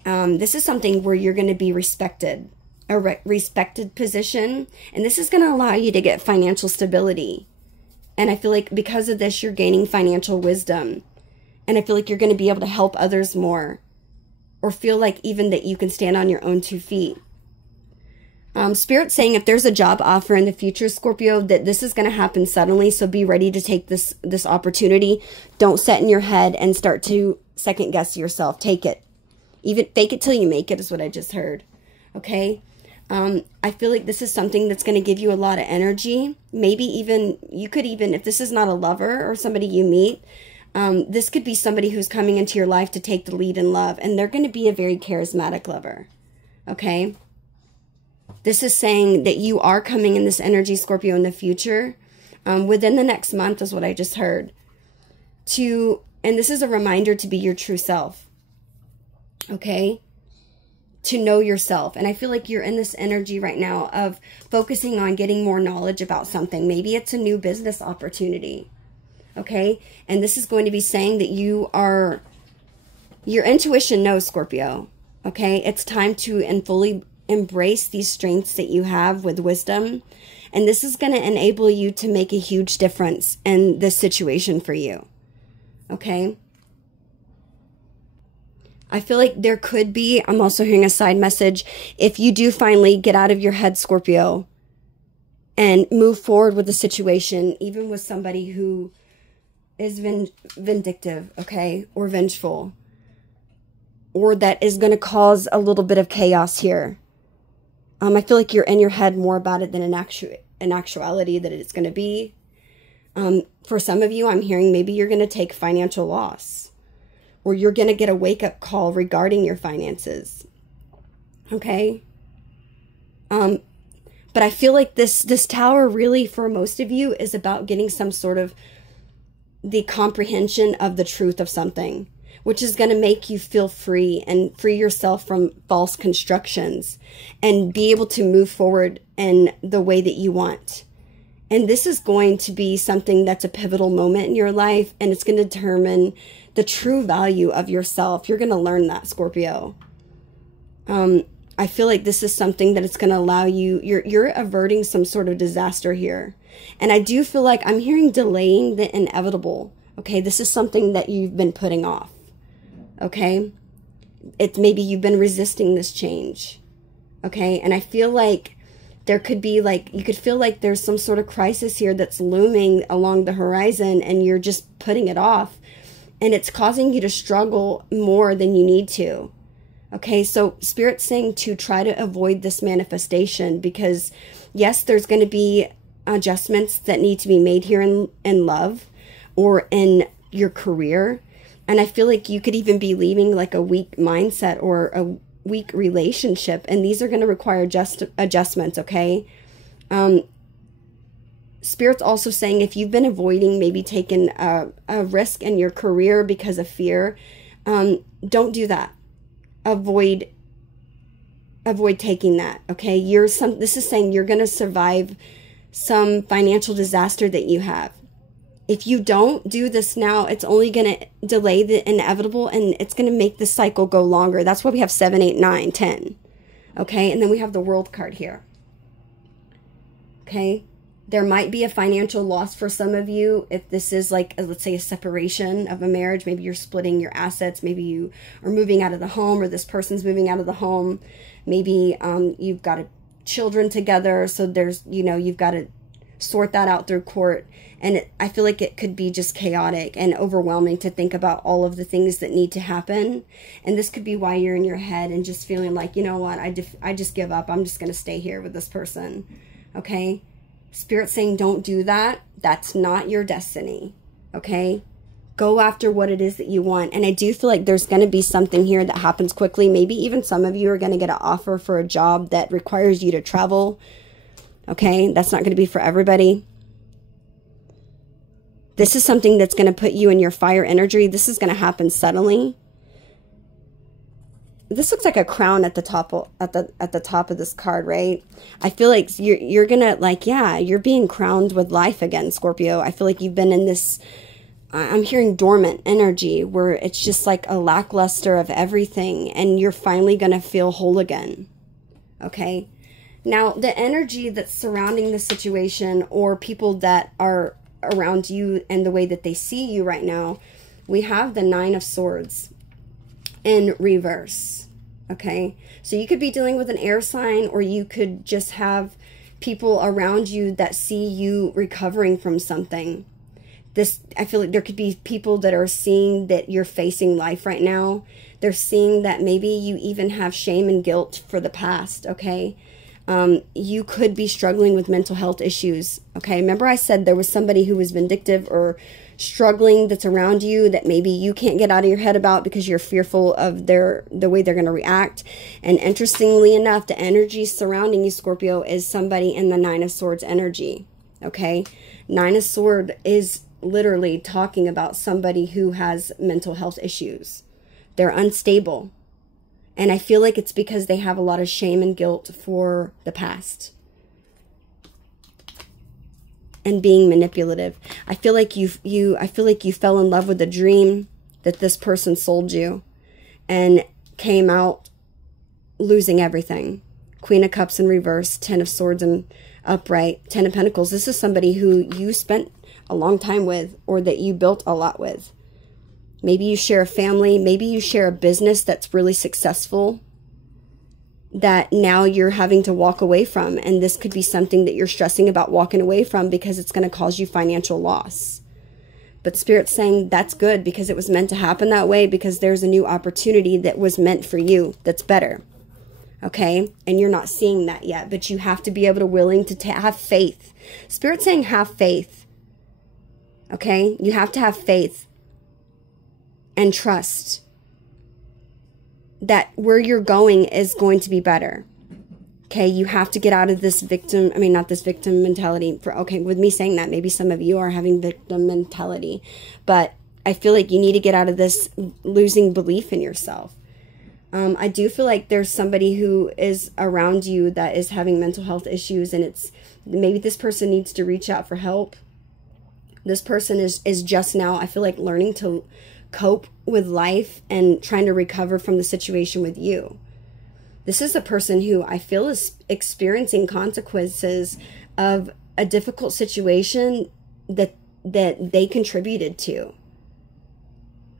This is something where you're going to be respected, a respected position. And this is going to allow you to get financial stability. And I feel like because of this, you're gaining financial wisdom. And I feel like you're going to be able to help others more. Or feel like even that you can stand on your own 2 feet. Spirit's saying if there's a job offer in the future, Scorpio, that this is going to happen suddenly. So be ready to take this opportunity. Don't set in your head and start to second guess yourself. Take it. Even fake it till you make it is what I just heard. Okay. I feel like this is something that's going to give you a lot of energy. Maybe even, you could even, if this is not a lover or somebody you meet, this could be somebody who's coming into your life to take the lead in love. And they're going to be a very charismatic lover. Okay. This is saying that you are coming in this energy, Scorpio, in the future, within the next month is what I just heard. And this is a reminder to be your true self. Okay. To know yourself. And I feel like you're in this energy right now of focusing on getting more knowledge about something. Maybe it's a new business opportunity. Okay. And this is going to be saying that your intuition knows, Scorpio. Okay. It's time to fully embrace these strengths that you have with wisdom. And this is going to enable you to make a huge difference in this situation for you. Okay. I feel like there could be, I'm also hearing a side message, if you do finally get out of your head, Scorpio, and move forward with the situation, even with somebody who is vindictive, okay, or vengeful, or that is going to cause a little bit of chaos here. I feel like you're in your head more about it than in actuality that it's going to be. For some of you, I'm hearing maybe you're going to take financial loss. Or you're going to get a wake-up call regarding your finances. Okay? But I feel like this tower really, for most of you, is about getting some sort of the comprehension of the truth of something, which is going to make you feel free and free yourself from false constructions and be able to move forward in the way that you want. And this is going to be something that's a pivotal moment in your life, and it's going to determine the true value of yourself. You're going to learn that, Scorpio. I feel like this is something that it's going to allow you, you're averting some sort of disaster here. And I do feel like I'm hearing delaying the inevitable. Okay, this is something that you've been putting off. Okay, maybe you've been resisting this change. Okay, and I feel like there could be you could feel like there's some sort of crisis here that's looming along the horizon, and you're just putting it off. And it's causing you to struggle more than you need to. Okay, so Spirit's saying to try to avoid this manifestation because, yes, there's going to be adjustments that need to be made here in love or in your career. And I feel like you could even be leaving like a weak mindset or a weak relationship. And these are going to require adjustments, okay? Spirit's also saying if you've been avoiding maybe taking a risk in your career because of fear, don't do that. Avoid taking that, okay? This is saying you're going to survive some financial disaster that you have. If you don't do this now, it's only going to delay the inevitable, and it's going to make the cycle go longer. That's why we have 7, 8, 9, 10, okay? And then we have the World card here, okay? There might be a financial loss for some of you if this is like, let's say, a separation of a marriage. Maybe you're splitting your assets. Maybe you are moving out of the home, or this person's moving out of the home. Maybe you've got children together, so there's, you've got to sort that out through court. And I feel like it could be just chaotic and overwhelming to think about all of the things that need to happen. And this could be why you're in your head and just feeling like, you know what, I just give up. I'm just going to stay here with this person, okay? Spirit's saying don't do that. That's not your destiny, okay? Go after what it is that you want. And I do feel like there's going to be something here that happens quickly. Maybe even some of you are going to get an offer for a job that requires you to travel, okay? That's not going to be for everybody. This is something that's going to put you in your fire energy. This is going to happen suddenly. This looks like a crown at the top of this card, right? I feel like you're gonna you're being crowned with life again, Scorpio. I feel like you've been in this, I'm hearing dormant energy where it's just like a lackluster of everything, and you're finally gonna feel whole again. Okay? Now, the energy that's surrounding the situation or people that are around you and the way that they see you right now, we have the 9 of Swords in reverse. Okay, so you could be dealing with an air sign, or you could just have people around you that see you recovering from something. I feel like there could be people that are seeing that you're facing life right now. They're seeing that maybe you even have shame and guilt for the past, okay? You could be struggling with mental health issues, okay? Remember I said there was somebody who was vindictive or struggling that's around you that maybe you can't get out of your head about because you're fearful of the way they're going to react. And interestingly enough, the energy surrounding you, Scorpio, is somebody in the Nine of Swords energy, okay? Nine of Swords is literally talking about somebody who has mental health issues. They're unstable. And I feel like it's because they have a lot of shame and guilt for the past. And being manipulative. I feel like you fell in love with a dream that this person sold you and came out losing everything. Queen of Cups in reverse, Ten of Swords in upright, Ten of Pentacles. This is somebody who you spent a long time with, or that you built a lot with. Maybe you share a family, maybe you share a business that's really successful that now you're having to walk away from. And this could be something that you're stressing about walking away from because it's going to cause you financial loss. But Spirit's saying that's good because it was meant to happen that way, because there's a new opportunity that was meant for you that's better. Okay? And you're not seeing that yet, but you have to be able to willing to have faith. Spirit's saying have faith. Okay? You have to have faith and trust that where you're going is going to be better. Okay, you have to get out of this victim, not this victim mentality. Okay, with me saying that, maybe some of you are having victim mentality, but I feel like you need to get out of this losing belief in yourself. I do feel like there's somebody who is around you that is having mental health issues, and maybe this person needs to reach out for help. This person is just now, I feel like, learning to cope with life and trying to recover from the situation with you. This is a person who I feel is experiencing consequences of a difficult situation that they contributed to.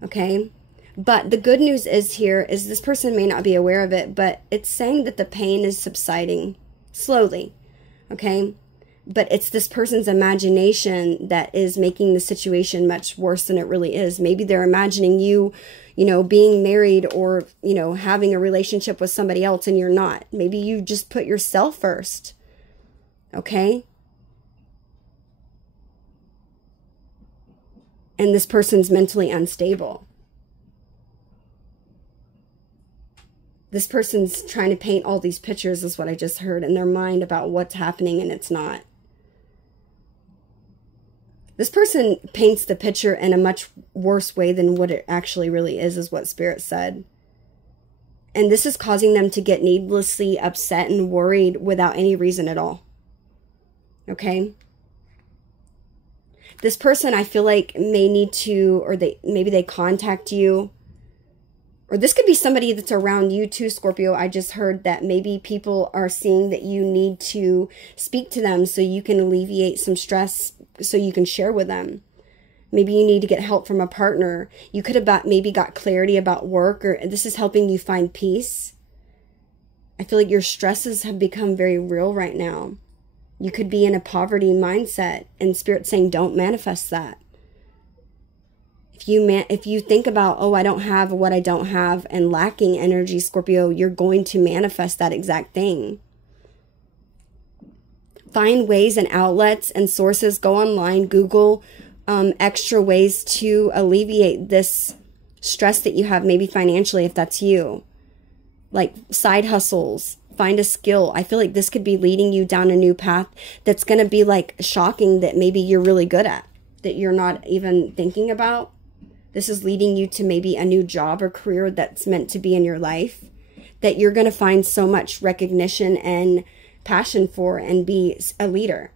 Okay? But the good news is this person may not be aware of it, but it's saying that the pain is subsiding slowly. Okay? But it's this person's imagination that is making the situation much worse than it really is. Maybe they're imagining you, being married or, having a relationship with somebody else, and you're not. Maybe you just put yourself first. Okay? And this person's mentally unstable. This person's trying to paint all these pictures, is what I just heard, in their mind about what's happening, and it's not. This person paints the picture in a much worse way than what it actually really is what Spirit said. And this is causing them to get needlessly upset and worried without any reason at all. Okay? This person, I feel like, may need to, or maybe they contact you. Or this could be somebody that's around you too, Scorpio. I just heard that maybe people are seeing that you need to speak to them so you can alleviate some stress, so you can share with them. Maybe you need to get help from a partner. You could have maybe got clarity about work, or this is helping you find peace. I feel like your stresses have become very real right now. You could be in a poverty mindset, and Spirit's saying don't manifest that. If you think about, I don't have what I don't have, and lacking energy, Scorpio, you're going to manifest that exact thing. Find ways and outlets and sources. Go online, Google extra ways to alleviate this stress that you have, maybe financially, if that's you. Like side hustles. Find a skill. I feel like this could be leading you down a new path that's going to be like shocking, that maybe you're really good at, that you're not even thinking about. This is leading you to maybe a new job or career that's meant to be in your life, that you're going to find so much recognition and passion for and be a leader.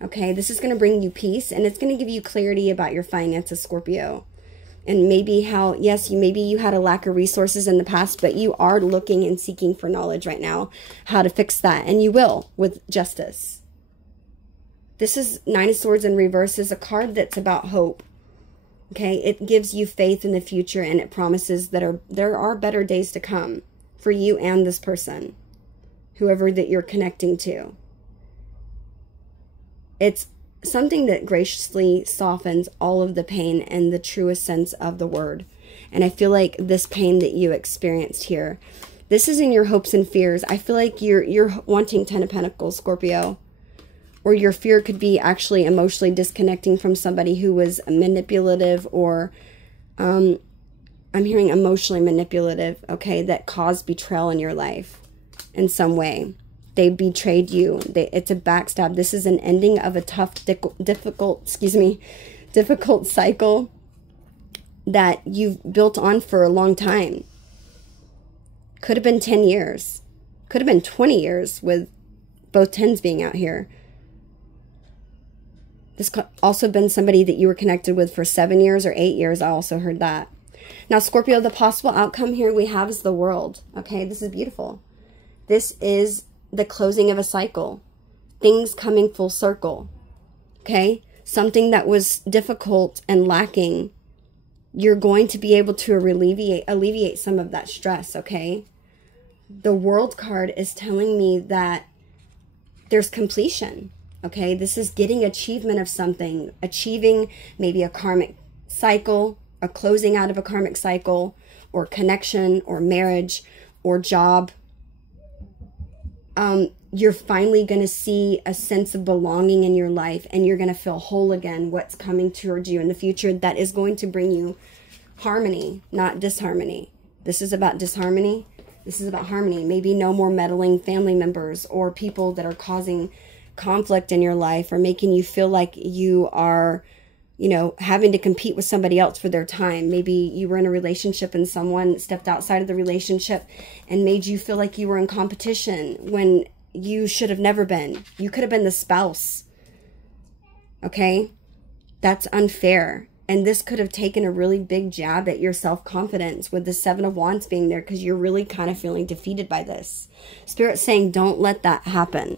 Okay, this is going to bring you peace, and it's going to give you clarity about your finances, Scorpio. And maybe maybe you had a lack of resources in the past, but you are looking and seeking for knowledge right now, how to fix that. And you will, with justice. This is Nine of Swords in reverse, is a card that's about hope. Okay, it gives you faith in the future, and it promises that there are better days to come. for you and this person, whoever that you're connecting to. It's something that graciously softens all of the pain in the truest sense of the word. And I feel like this pain that you experienced here, this is in your hopes and fears. I feel like you're wanting 10 of Pentacles, Scorpio. Or your fear could be actually emotionally disconnecting from somebody who was manipulative, or I'm hearing emotionally manipulative, okay, that caused betrayal in your life in some way. They betrayed you. It's a backstab. This is an ending of a tough, difficult cycle that you've built on for a long time. Could have been 10 years. Could have been 20 years with both 10s being out here. This could also been somebody that you were connected with for 7 years or 8 years. I also heard that. Now, Scorpio, the possible outcome here we have is the world. Okay, this is beautiful. This is the closing of a cycle. Things coming full circle. Okay, something that was difficult and lacking, you're going to be able to alleviate some of that stress, okay? The World card is telling me that there's completion, okay? This is getting achievement of something, achieving maybe a karmic cycle, a closing out of a karmic cycle, or connection, or marriage, or job. You're finally going to see a sense of belonging in your life, and you're going to feel whole again. What's coming towards you in the future that is going to bring you harmony, not disharmony. This is about disharmony. This is about harmony. Maybe no more meddling family members or people that are causing conflict in your life or making you feel like you are, you know, having to compete with somebody else for their time. Maybe you were in a relationship and someone stepped outside of the relationship and made you feel like you were in competition when you should have never been. You could have been the spouse. Okay? That's unfair. And this could have taken a really big jab at your self-confidence with the 7 of Wands being there, because you're really kind of feeling defeated by this. Spirit's saying don't let that happen.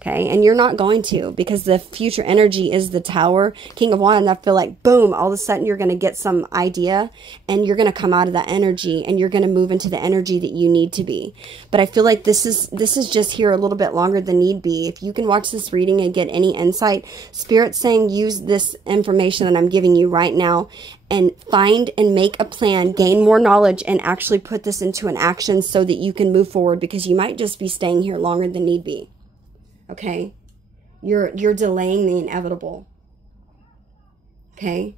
Okay, and you're not going to, because the future energy is the Tower, King of Wands. I feel like, boom, all of a sudden you're going to get some idea and you're going to come out of that energy and you're going to move into the energy that you need to be. But I feel like this is just here a little bit longer than need be. If you can watch this reading and get any insight, Spirit's saying use this information that I'm giving you right now and find and make a plan, gain more knowledge, and actually put this into an action so that you can move forward, because you might just be staying here longer than need be. Okay, you're delaying the inevitable. Okay,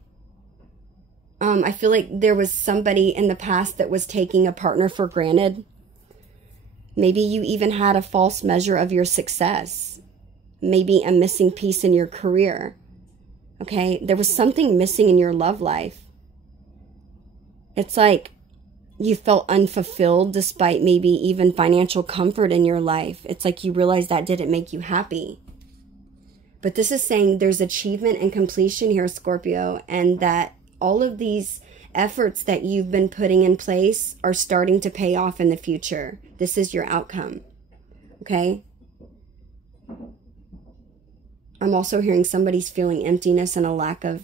I feel like there was somebody in the past that was taking a partner for granted. Maybe you even had a false measure of your success. Maybe a missing piece in your career. Okay, there was something missing in your love life. It's like you felt unfulfilled despite maybe even financial comfort in your life. It's like you realized that didn't make you happy. But this is saying there's achievement and completion here, Scorpio, and that all of these efforts that you've been putting in place are starting to pay off in the future. This is your outcome. Okay? I'm also hearing somebody's feeling emptiness and a lack of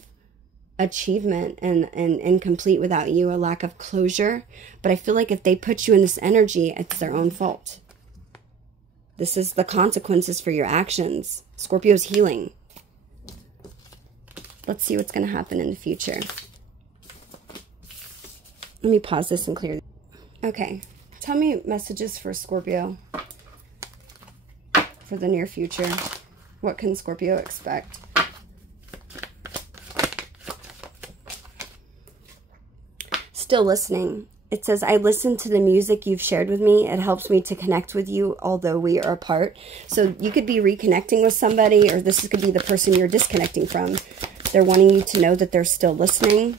achievement and incomplete without you, a lack of closure. But I feel like if they put you in this energy, it's their own fault. This is the consequences for your actions. Scorpio's healing. Let's see what's going to happen in the future. Let me pause this and clear. Okay, tell me messages for Scorpio for the near future. What can Scorpio expect? Still listening. It says, I listen to the music you've shared with me. It helps me to connect with you, although we are apart. So you could be reconnecting with somebody, or this could be the person you're disconnecting from. They're wanting you to know that they're still listening,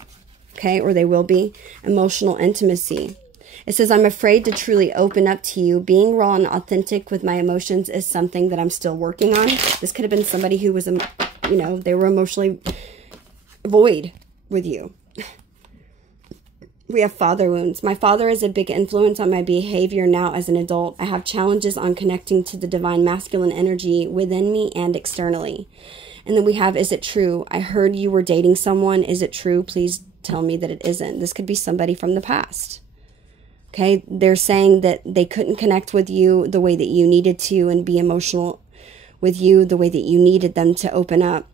okay, or they will be. Emotional intimacy. It says, I'm afraid to truly open up to you. Being raw and authentic with my emotions is something that I'm still working on. This could have been somebody who was, you know, they were emotionally void with you. We have father wounds. My father is a big influence on my behavior now as an adult. I have challenges on connecting to the divine masculine energy within me and externally. And then we have, is it true? I heard you were dating someone. Is it true? Please tell me that it isn't. This could be somebody from the past. Okay, they're saying that they couldn't connect with you the way that you needed to and be emotional with you the way that you needed them to open up.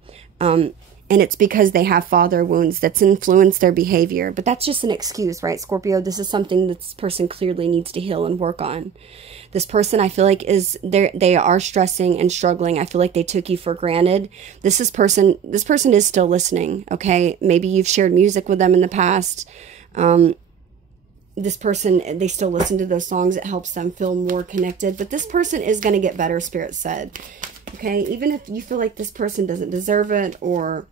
And it's because they have father wounds that's influenced their behavior. But that's just an excuse, right, Scorpio? This is something that this person clearly needs to heal and work on. This person, I feel like, they are stressing and struggling. I feel like they took you for granted. This person is still listening, okay? Maybe you've shared music with them in the past. This person, they still listen to those songs. It helps them feel more connected. But this person is going to get better, Spirit said. Okay, even if you feel like this person doesn't deserve it or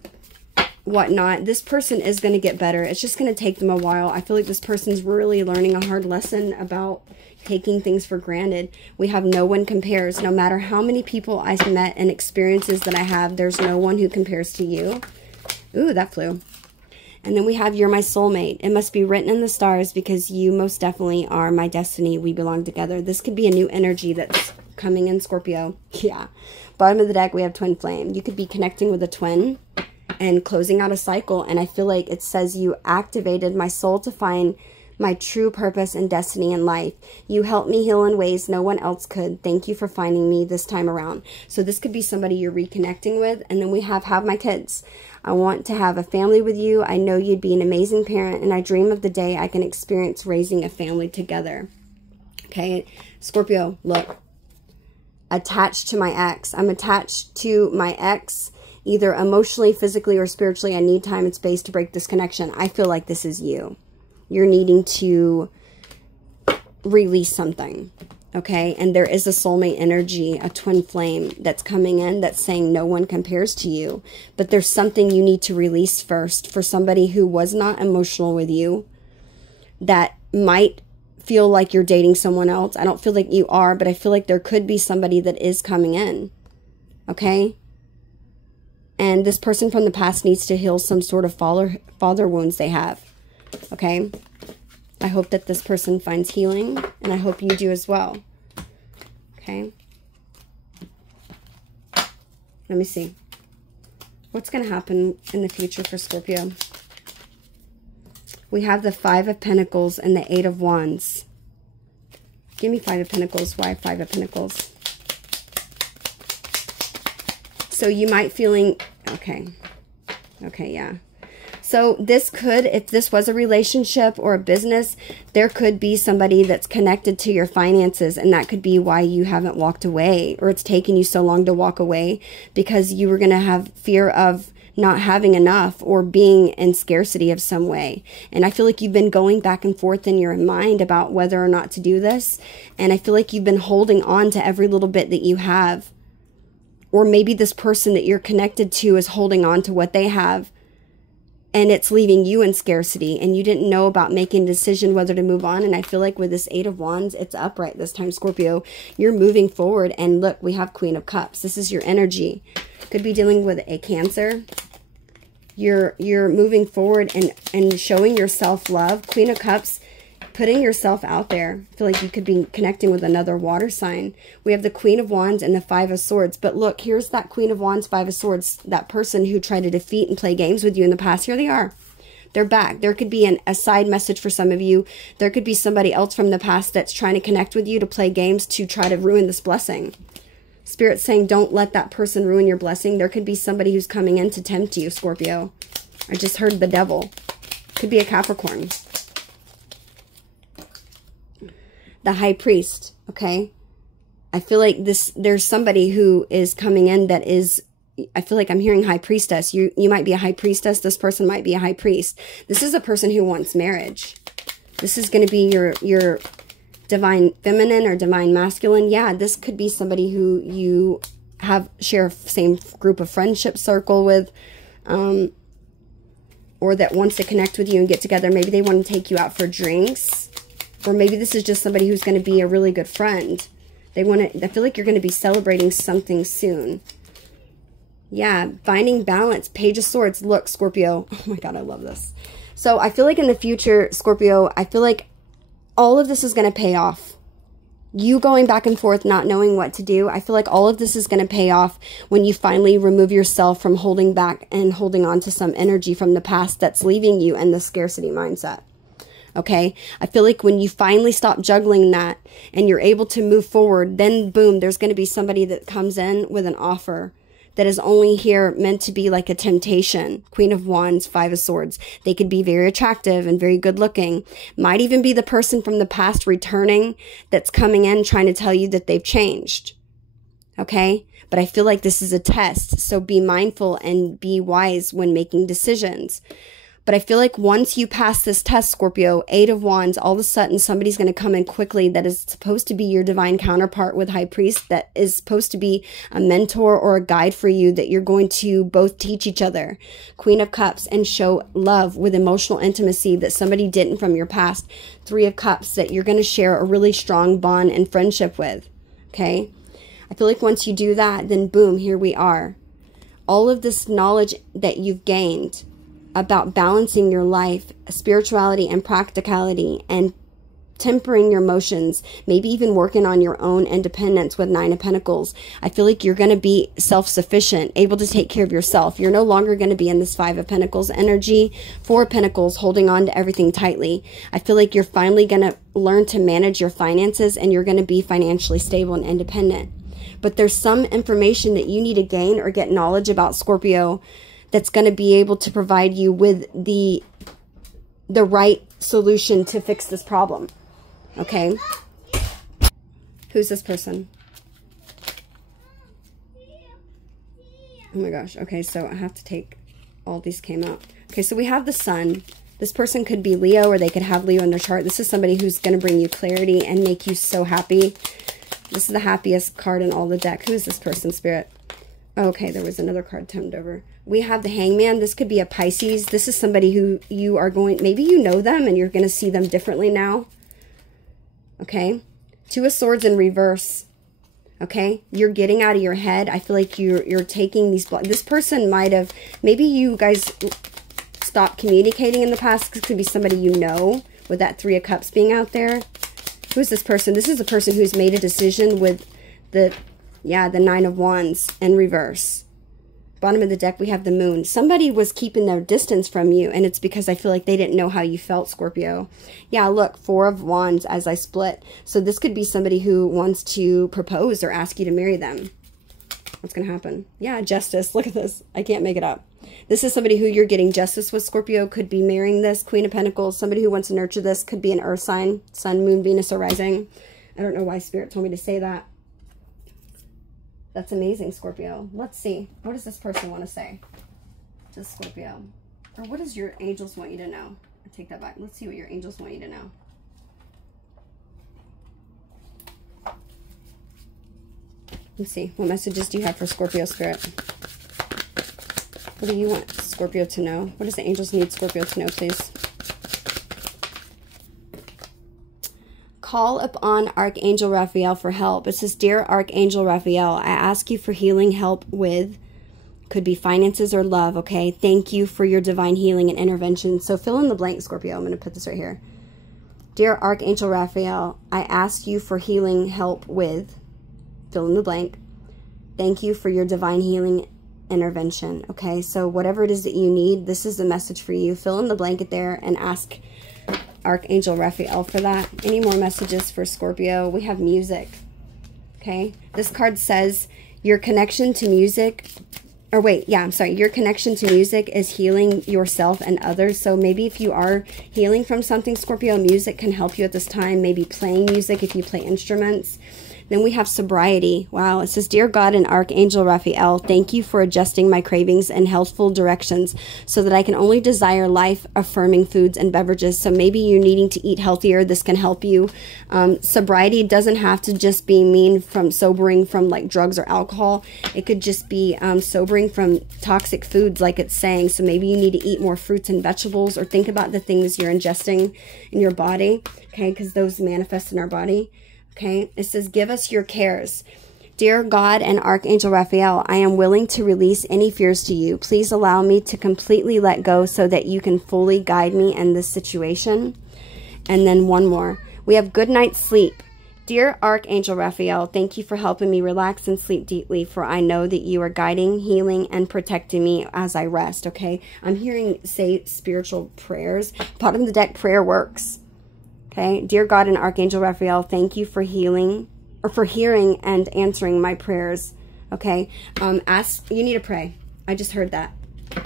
whatnot, this person is going to get better. It's just going to take them a while. I feel like this person's really learning a hard lesson about taking things for granted. We have no one compares. No matter how many people I've met and experiences that I have, there's no one who compares to you. Ooh, that flew. And then we have, you're my soulmate. It must be written in the stars because you most definitely are my destiny. We belong together. This could be a new energy that's coming in, Scorpio. Yeah. Bottom of the deck, we have twin flame. You could be connecting with a twin and closing out a cycle. And I feel like it says you activated my soul to find my true purpose and destiny in life. You helped me heal in ways no one else could. Thank you for finding me this time around. So this could be somebody you're reconnecting with. And then we have my kids. I want to have a family with you. I know you'd be an amazing parent, and I dream of the day I can experience raising a family together. Okay, Scorpio, look. Attached to my ex. I'm attached to my ex, either emotionally, physically, or spiritually. I need time and space to break this connection. I feel like this is you. You're needing to release something. Okay, and there is a soulmate energy, a twin flame that's coming in that's saying no one compares to you. But there's something you need to release first for somebody who was not emotional with you, that might feel like you're dating someone else. I don't feel like you are, but I feel like there could be somebody that is coming in. Okay? And this person from the past needs to heal some sort of father wounds they have. Okay? I hope that this person finds healing, and I hope you do as well. Okay? Let me see. What's going to happen in the future for Scorpio? We have the Five of Pentacles and the Eight of Wands. Give me Five of Pentacles. Why Five of Pentacles? So you might feeling... Okay. Okay, yeah. So this could, if this was a relationship or a business, there could be somebody that's connected to your finances, and that could be why you haven't walked away, or it's taken you so long to walk away, because you were going to have fear of not having enough or being in scarcity of some way. And I feel like you've been going back and forth in your mind about whether or not to do this. And I feel like you've been holding on to every little bit that you have. Or maybe this person that you're connected to is holding on to what they have, and it's leaving you in scarcity, and you didn't know about making a decision whether to move on. And I feel like with this Eight of Wands, it's upright this time, Scorpio. You're moving forward, and look, we have Queen of Cups. This is your energy. Could be dealing with a Cancer. You're moving forward and showing your self-love. Queen of Cups, putting yourself out there. I feel like you could be connecting with another water sign. We have the Queen of Wands and the Five of Swords. But look, here's that Queen of Wands, Five of Swords, that person who tried to defeat and play games with you in the past. Here they are. They're back. There could be a side message for some of you. There could be somebody else from the past that's trying to connect with you to play games to try to ruin this blessing. Spirit's saying don't let that person ruin your blessing. There could be somebody who's coming in to tempt you, Scorpio. I just heard the Devil. Could be a Capricorn. The High Priest, okay? I feel like there's somebody who is coming in that is, I feel like I'm hearing High Priestess. You might be a High Priestess. This person might be a High Priest. This is a person who wants marriage. This is going to be your Divine Feminine or Divine Masculine. Yeah, this could be somebody who you share same group of friendship circle with, or that wants to connect with you and get together. Maybe they want to take you out for drinks. Or maybe this is just somebody who's going to be a really good friend. I feel like you're going to be celebrating something soon. Yeah, finding balance. Page of Swords. Look, Scorpio. Oh my God, I love this. So I feel like in the future, Scorpio, I feel like all of this is going to pay off. You going back and forth, not knowing what to do. I feel like all of this is going to pay off when you finally remove yourself from holding back and holding on to some energy from the past that's leaving you in the scarcity mindset. Okay, I feel like when you finally stop juggling that and you're able to move forward, then boom, there's going to be somebody that comes in with an offer that is only here meant to be like a temptation. Queen of Wands, Five of Swords. They could be very attractive and very good looking. Might even be the person from the past returning that's coming in trying to tell you that they've changed. Okay, but I feel like this is a test, so be mindful and be wise when making decisions. But I feel like once you pass this test, Scorpio, Eight of Wands, all of a sudden somebody's going to come in quickly that is supposed to be your divine counterpart with High Priest, that is supposed to be a mentor or a guide for you, that you're going to both teach each other. Queen of Cups, and show love with emotional intimacy that somebody didn't from your past. Three of Cups, that you're going to share a really strong bond and friendship with. Okay? I feel like once you do that, then boom, here we are. All of this knowledge that you've gained about balancing your life, spirituality and practicality, and tempering your emotions, maybe even working on your own independence with Nine of Pentacles. I feel like you're going to be self-sufficient, able to take care of yourself. You're no longer going to be in this Five of Pentacles energy, Four of Pentacles, holding on to everything tightly. I feel like you're finally going to learn to manage your finances, and you're going to be financially stable and independent. But there's some information that you need to gain or get knowledge about, Scorpio, that's going to be able to provide you with the right solution to fix this problem. Okay? Who's this person? Oh my gosh. Okay, so I have to take... all these came out. Okay, so we have the Sun. This person could be Leo, or they could have Leo in their chart. This is somebody who's going to bring you clarity and make you so happy. This is the happiest card in all the deck. Who is this person, Spirit? Okay, there was another card turned over. We have the Hangman. This could be a Pisces. This is somebody who you are going... maybe you know them and you're going to see them differently now. Okay? Two of Swords in reverse. Okay? You're getting out of your head. I feel like you're taking these... this person might have... maybe you guys stopped communicating in the past. This could be somebody you know, with that Three of Cups being out there. Who's this person? This is a person who's made a decision with the... yeah, the Nine of Wands in reverse. Bottom of the deck, we have the Moon. Somebody was keeping their distance from you, and it's because I feel like they didn't know how you felt, Scorpio. Yeah, look, Four of Wands as I split. So this could be somebody who wants to propose or ask you to marry them. What's going to happen? Yeah, justice. Look at this. I can't make it up. This is somebody who you're getting justice with, Scorpio. Could be marrying this. Queen of Pentacles. Somebody who wants to nurture this. Could be an earth sign. Sun, Moon, Venus, or rising. I don't know why Spirit told me to say that. That's amazing, Scorpio. Let's see. What does this person want to say to Scorpio? Or what does your angels want you to know? I take that back. Let's see what your angels want you to know. Let's see. What messages do you have for Scorpio, Spirit? What do you want Scorpio to know? What does the angels need Scorpio to know, please? Call upon Archangel Raphael for help. It says, Dear Archangel Raphael, I ask you for healing help with, could be finances or love, okay? Thank you for your divine healing and intervention. So fill in the blank, Scorpio. I'm going to put this right here. Dear Archangel Raphael, I ask you for healing help with, fill in the blank. Thank you for your divine healing intervention, okay? So whatever it is that you need, this is the message for you. Fill in the blanket there and ask Archangel Raphael for that. Any more messages for Scorpio? We have music. Okay. This card says your connection to music, or wait, yeah, I'm sorry. Your connection to music is healing yourself and others. So maybe if you are healing from something, Scorpio, music can help you at this time. Maybe playing music if you play instruments. Then we have sobriety. Wow. It says, Dear God and Archangel Raphael, thank you for adjusting my cravings and healthful directions so that I can only desire life-affirming foods and beverages. So maybe you're needing to eat healthier. This can help you. Sobriety doesn't have to just be mean from sobering from like drugs or alcohol. It could just be sobering from toxic foods like it's saying. So maybe you need to eat more fruits and vegetables, or think about the things you're ingesting in your body, okay, because those manifest in our body. Okay, it says, give us your cares. Dear God and Archangel Raphael, I am willing to release any fears to you. Please allow me to completely let go so that you can fully guide me in this situation. And then one more. We have good night's sleep. Dear Archangel Raphael, thank you for helping me relax and sleep deeply, for I know that you are guiding, healing, and protecting me as I rest, okay? I'm hearing say spiritual prayers. Bottom of the deck, prayer works. Okay, dear God and Archangel Raphael, thank you for healing, or for hearing and answering my prayers. Okay, you need to pray. I just heard that.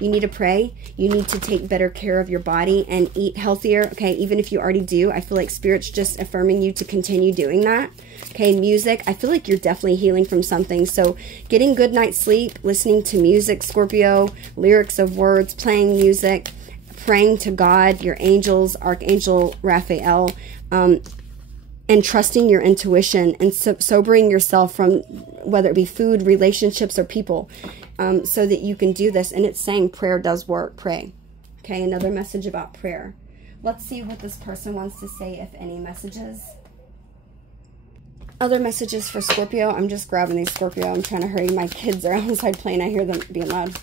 You need to pray. You need to take better care of your body and eat healthier. Okay, even if you already do, I feel like Spirit's just affirming you to continue doing that. Okay, music, I feel like you're definitely healing from something. So getting good night's sleep, listening to music, Scorpio, lyrics of words, playing music, praying to God, your angels, Archangel Raphael, and trusting your intuition and sobering yourself from whether it be food, relationships, or people, so that you can do this. And it's saying prayer does work. Pray. Okay, another message about prayer. Let's see what this person wants to say, if any messages. Other messages for Scorpio. I'm just grabbing these, Scorpio. I'm trying to hurry. My kids are outside playing. I hear them being loud.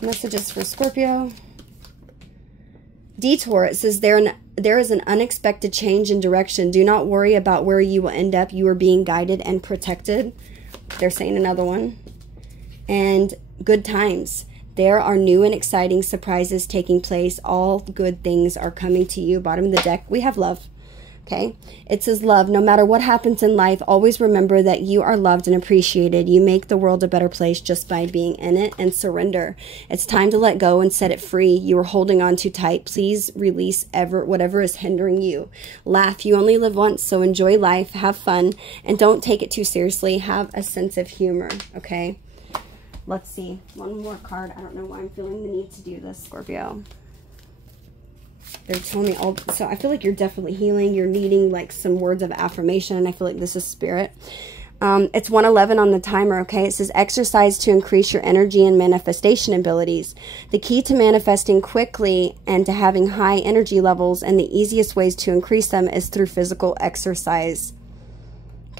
Messages for Scorpio. Detour. It says there is an unexpected change in direction. Do not worry about where you will end up. You are being guided and protected. They're saying another one. And good times. There are new and exciting surprises taking place. All good things are coming to you. Bottom of the deck, we have love. Okay, it says love. No matter what happens in life, always remember that you are loved and appreciated. You make the world a better place just by being in it, and surrender. It's time to let go and set it free. You are holding on too tight. Please release whatever is hindering you. Laugh. You only live once, so enjoy life, have fun, and don't take it too seriously. Have a sense of humor. Okay, let's see. One more card. I don't know why I'm feeling the need to do this, Scorpio. They're telling me all, so I feel like you're definitely healing. You're needing like some words of affirmation, and I feel like this is Spirit. It's 1:11 on the timer, okay? It says exercise to increase your energy and manifestation abilities. The key to manifesting quickly and to having high energy levels, and the easiest ways to increase them, is through physical exercise.